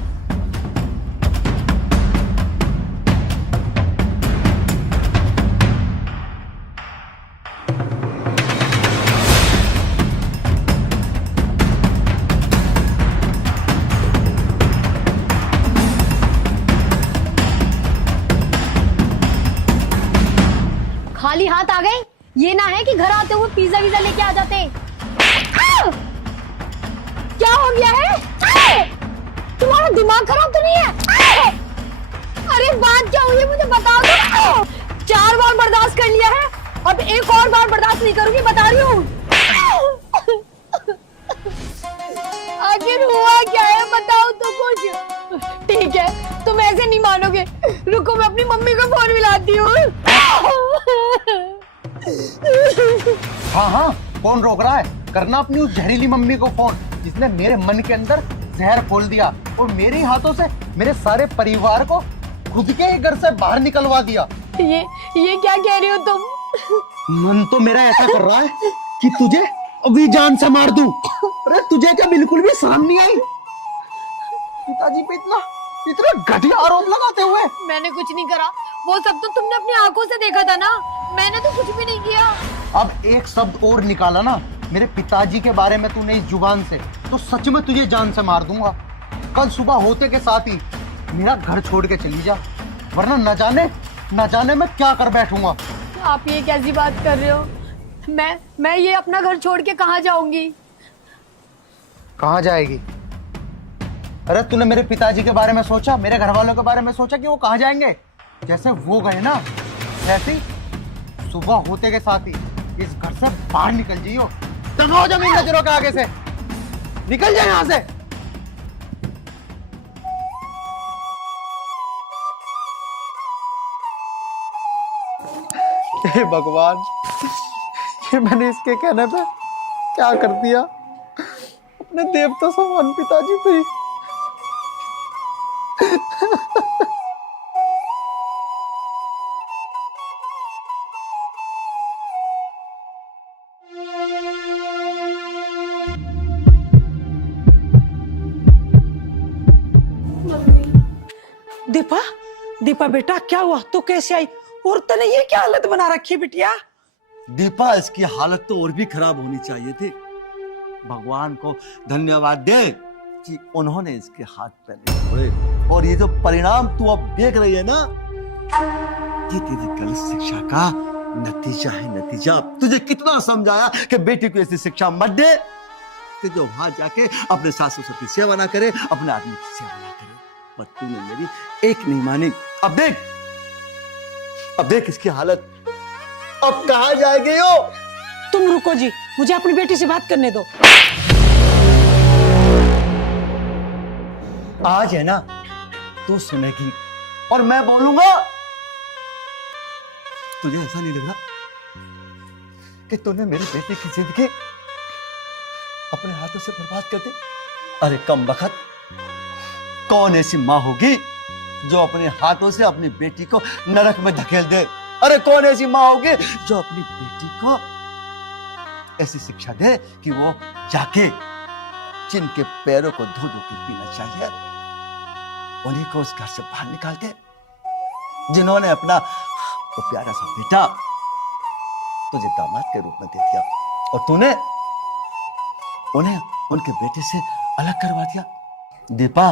खाली हाथ आ गए, ये ना है कि घर आते हुए पिज्जा विज़ा लेके आ जाते। क्या हो गया है? तुम्हारा दिमाग खराब तो नहीं है? अरे बात क्या हुई है मुझे बता दो। 4 बार बर्दाश्त कर लिया है, अब एक और बार बर्दाश्त नहीं करूंगी, बता रही हूँ। आखिर हुआ क्या है बताओ तो कुछ। ठीक है तुम ऐसे नहीं मानोगे, रुको मैं अपनी मम्मी को फोन मिलाती हूँ। हाँ हाँ, कौन रोक रहा है? करना अपनी उस जहरीली मम्मी को फोन, जिसने मेरे मन के अंदर जहर खोल दिया और मेरे हाथों से मेरे सारे परिवार को खुद के ही घर से बाहर निकलवा दिया। ये क्या कह रही हो तुम? मन तो मेरा ऐसा कर रहा है कि तुझे अभी जान से मार दूं। अरे तुझे क्या बिल्कुल भी शर्म नहीं आई? पिताजी पे इतना घटिया आरोप लगाते हुए। मैंने कुछ नहीं करा, वो सब तो तुमने अपनी आंखों से देखा था ना, मैंने तो कुछ भी नहीं किया। अब एक शब्द और निकाला ना मेरे पिताजी के बारे में तूने इस जुबान से, तो सच में तुझे जान से मार दूंगा। कल सुबह होते के साथ ही मेरा घर छोड़ के चली जा, वरना न जाने मैं क्या कर बैठूंगा। आप ये कैसी बात कर रहे हो? मैं ये अपना घर छोड़ के कहाँ जाऊंगी? कहाँ जाएगी? अरे तूने मेरे पिताजी के बारे में सोचा, मेरे घर वालों के बारे में सोचा कि वो कहाँ जाएंगे? जैसे वो गए ना, वैसे ही सुबह होते के साथ ही इस घर से बाहर निकल जाइयो। दबाओ जमीन नजरों के आगे से, निकल जाए यहाँ से। हे भगवान, ये मैंने इसके कहने पे क्या कर दिया? अपने देवता समान पिताजी पे। दीपा, दीपा बेटा क्या हुआ? तो कैसे आई? और तने ये क्या हालत बना रखी बिटिया? दीपा इसकी हालत तो और भी खराब होनी चाहिए थी। भगवान को धन्यवाद दे कि उन्होंने इसके हाथ पैर नहीं छोड़े, और ये जो परिणाम तू अब देख रही है ना, ये तेरी गलत शिक्षा का नतीजा है। नतीजा तुझे कितना समझाया कि बेटी को ऐसी शिक्षा मत दे कि जो वहां जाके अपने सास ससुर की सेवा ना करे, अपने आदमी की सेवा ना करे, पर तूने मेरी एक नहीं मानी। अब देख इसकी हालत, अब कहाँ जाएगी हो? तुम रुको जी, मुझे अपनी बेटी से बात करने दो। आज है ना तू सुनेगी और मैं बोलूंगा। तुझे ऐसा नहीं लग रहा कि तूने मेरी बेटी की जिंदगी अपने हाथों से बर्बाद कर दी? अरे कम बखत, कौन ऐसी माँ होगी जो अपने हाथों से अपनी बेटी को नरक में धकेल दे। अरे कौन ऐसी माँ होगी जो अपनी बेटी को ऐसी शिक्षा दे कि वो जाके जिनके पैरों को धो धो के पीना चाहिए उन्हीं को उस घर से बाहर निकाल दे, जिन्होंने अपना वो प्यारा सा बेटा तुझे दामाद के रूप में दे दिया और तूने उन्हें उनके बेटे से अलग करवा दिया। दीपा,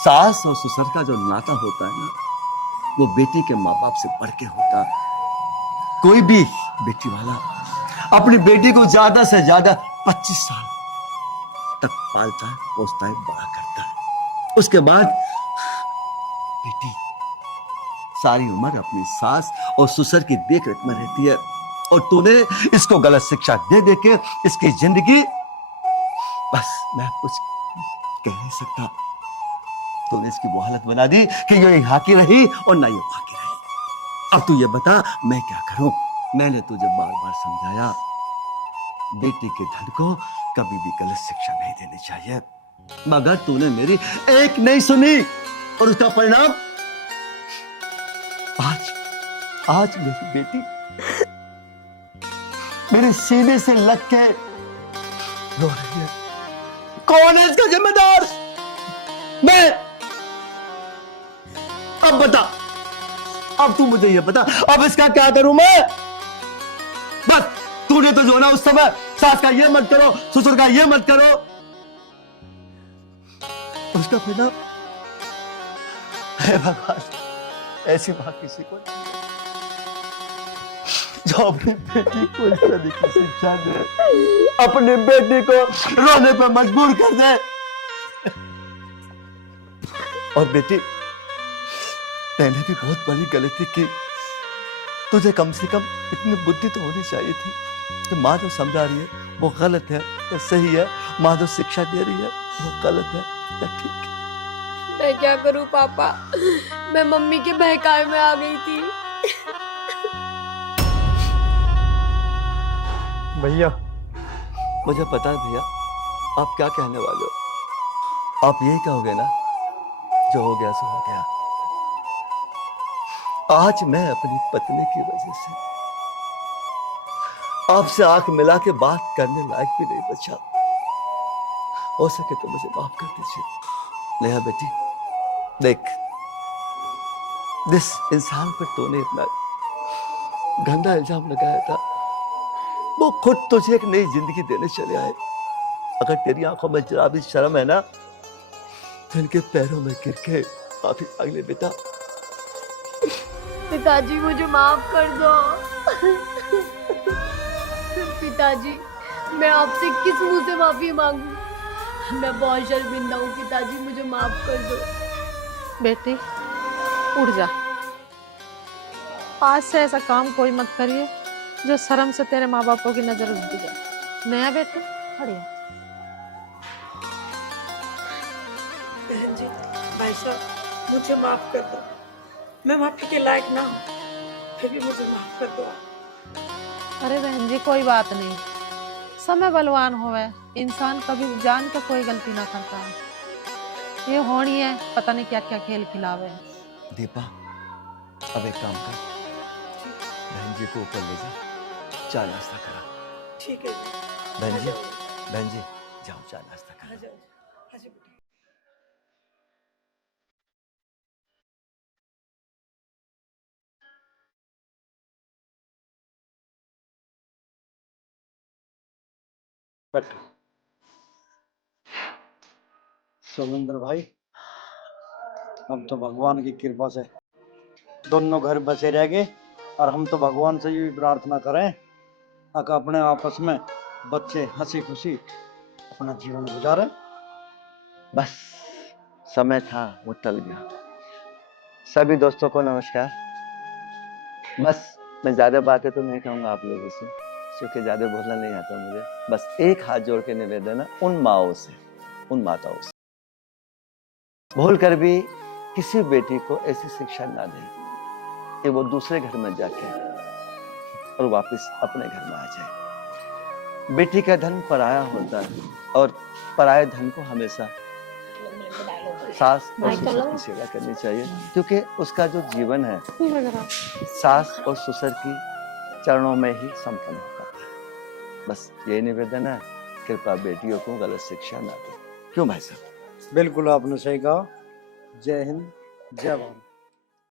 सास और ससुर का जो नाता होता है ना, वो बेटी के माँ बाप से बढ़ के होता है। कोई भी बेटी वाला अपनी बेटी को ज्यादा से ज्यादा 25 साल तक पालता है, पोसता है, बड़ा करता है। उसके बाद बेटी सारी उम्र अपनी सास और ससुर की देखरेख में रहती है और तूने इसको गलत शिक्षा दे दे के इसकी जिंदगी, बस मैं कुछ कह नहीं सकता, तूने इसकी वो हालत बना दी कि ये यहाँ की रही और ना ये वहां की रही। अब तू ये बता मैं क्या करूं? मैंने तुझे बार बार समझाया, बेटी के धन को कभी भी गलत शिक्षा नहीं देनी चाहिए, मगर तूने मेरी एक नहीं सुनी और उसका परिणाम आज मेरी बेटी मेरे सीने से लग के रो रही है। कौन है इसका जिम्मेदार? मैं। अब बता, अब तू मुझे ये बता, अब इसका क्या करूं मैं? बस तूने तो जो ना उस समय सास का ये मत करो, ससुर का ये मत करो, उसका परिणाम है भगवान, ऐसी बात किसी को जो अपनी बेटी को इस तरह की शिक्षा दे, अपनी बेटी को रोने पे मजबूर कर दे। और बेटी, मैंने भी बहुत बड़ी गलती की, तुझे कम से कम इतनी बुद्धि तो होनी चाहिए थी कि माँ जो समझा रही है वो गलत है या सही है, माँ जो शिक्षा दे रही है वो गलत है या ठीक है। मैं क्या करूं पापा, मैं मम्मी के बहकावे में आ गई थी। भैया, मुझे पता है भैया आप क्या कहने वाले हो। आप यही कहोगे ना, जो हो गया सो हो गया। आज मैं अपनी पत्नी की वजह से आपसे आंख मिला के बात करने लायक भी नहीं बचा। हो सके तो मुझे माफ कर दीजिए। नेहा बेटी, देख, जिस इंसान पर तूने इतना गंदा इल्जाम लगाया था वो खुद तुझे एक नई जिंदगी देने चले आए। अगर तेरी आंखों में जरा भी शर्म है ना तो इनके पैरों में गिर के माफी मांग ले बेटा। पिताजी मुझे माफ कर दो। पिताजी, मैं आपसे किस मुंह से माफी मांगू? मैं बहुत शर्मिंदा हूँ पिताजी, मुझे माफ कर दो। बेटी उठ जा, आज से ऐसा काम कोई मत करिए जो शर्म से तेरे माँ बापों की नजर उठ जाए। नया बेटे खड़ी है। बहन जी, भाई साहब, मुझे माफ कर दो, मैं माफी के लायक ना हूँ, फिर भी मुझे माफ कर दो। अरे बहन जी, कोई बात नहीं, समय बलवान होवे, इंसान कभी जान के कोई गलती ना करता है। ये होनी है, पता नहीं क्या क्या खेल खिलावे। दीपा, अब एक काम कर, बहन जी को ऊपर ले जा, चाय नाश्ता करा। ठीक है बहन जी जाओ चाय नाश्ता करा। सुरेंद्र भाई, हम तो भगवान की कृपा से दोनों घर बसे रह गए और हम तो भगवान से ये प्रार्थना करें कि अपने आपस में बच्चे हंसी खुशी अपना जीवन गुजारे। बस समय था वो टल गया। सभी दोस्तों को नमस्कार। बस मैं ज्यादा बातें तो नहीं कहूंगा आप लोगों से, क्योंकि ज्यादा बोलना नहीं आता मुझे। बस एक हाथ जोड़ के निवेदन है उन माओं से, उन माताओं से, भूल कर भी किसी बेटी को ऐसी शिक्षा ना दे कि वो दूसरे घर में जाके और वापस अपने घर में आ जाए। बेटी का धन पराया होता है और पराये धन को हमेशा सास और ससुर की सेवा करनी चाहिए, क्योंकि उसका जो जीवन है सास और ससुर की चरणों में ही संपन्न होता है। बस ये निवेदन है, कृपया बेटियों को गलत शिक्षा ना दें। क्यों भाई साहब? बिल्कुल आपने सही कहा। जय हिंद, जय भारत।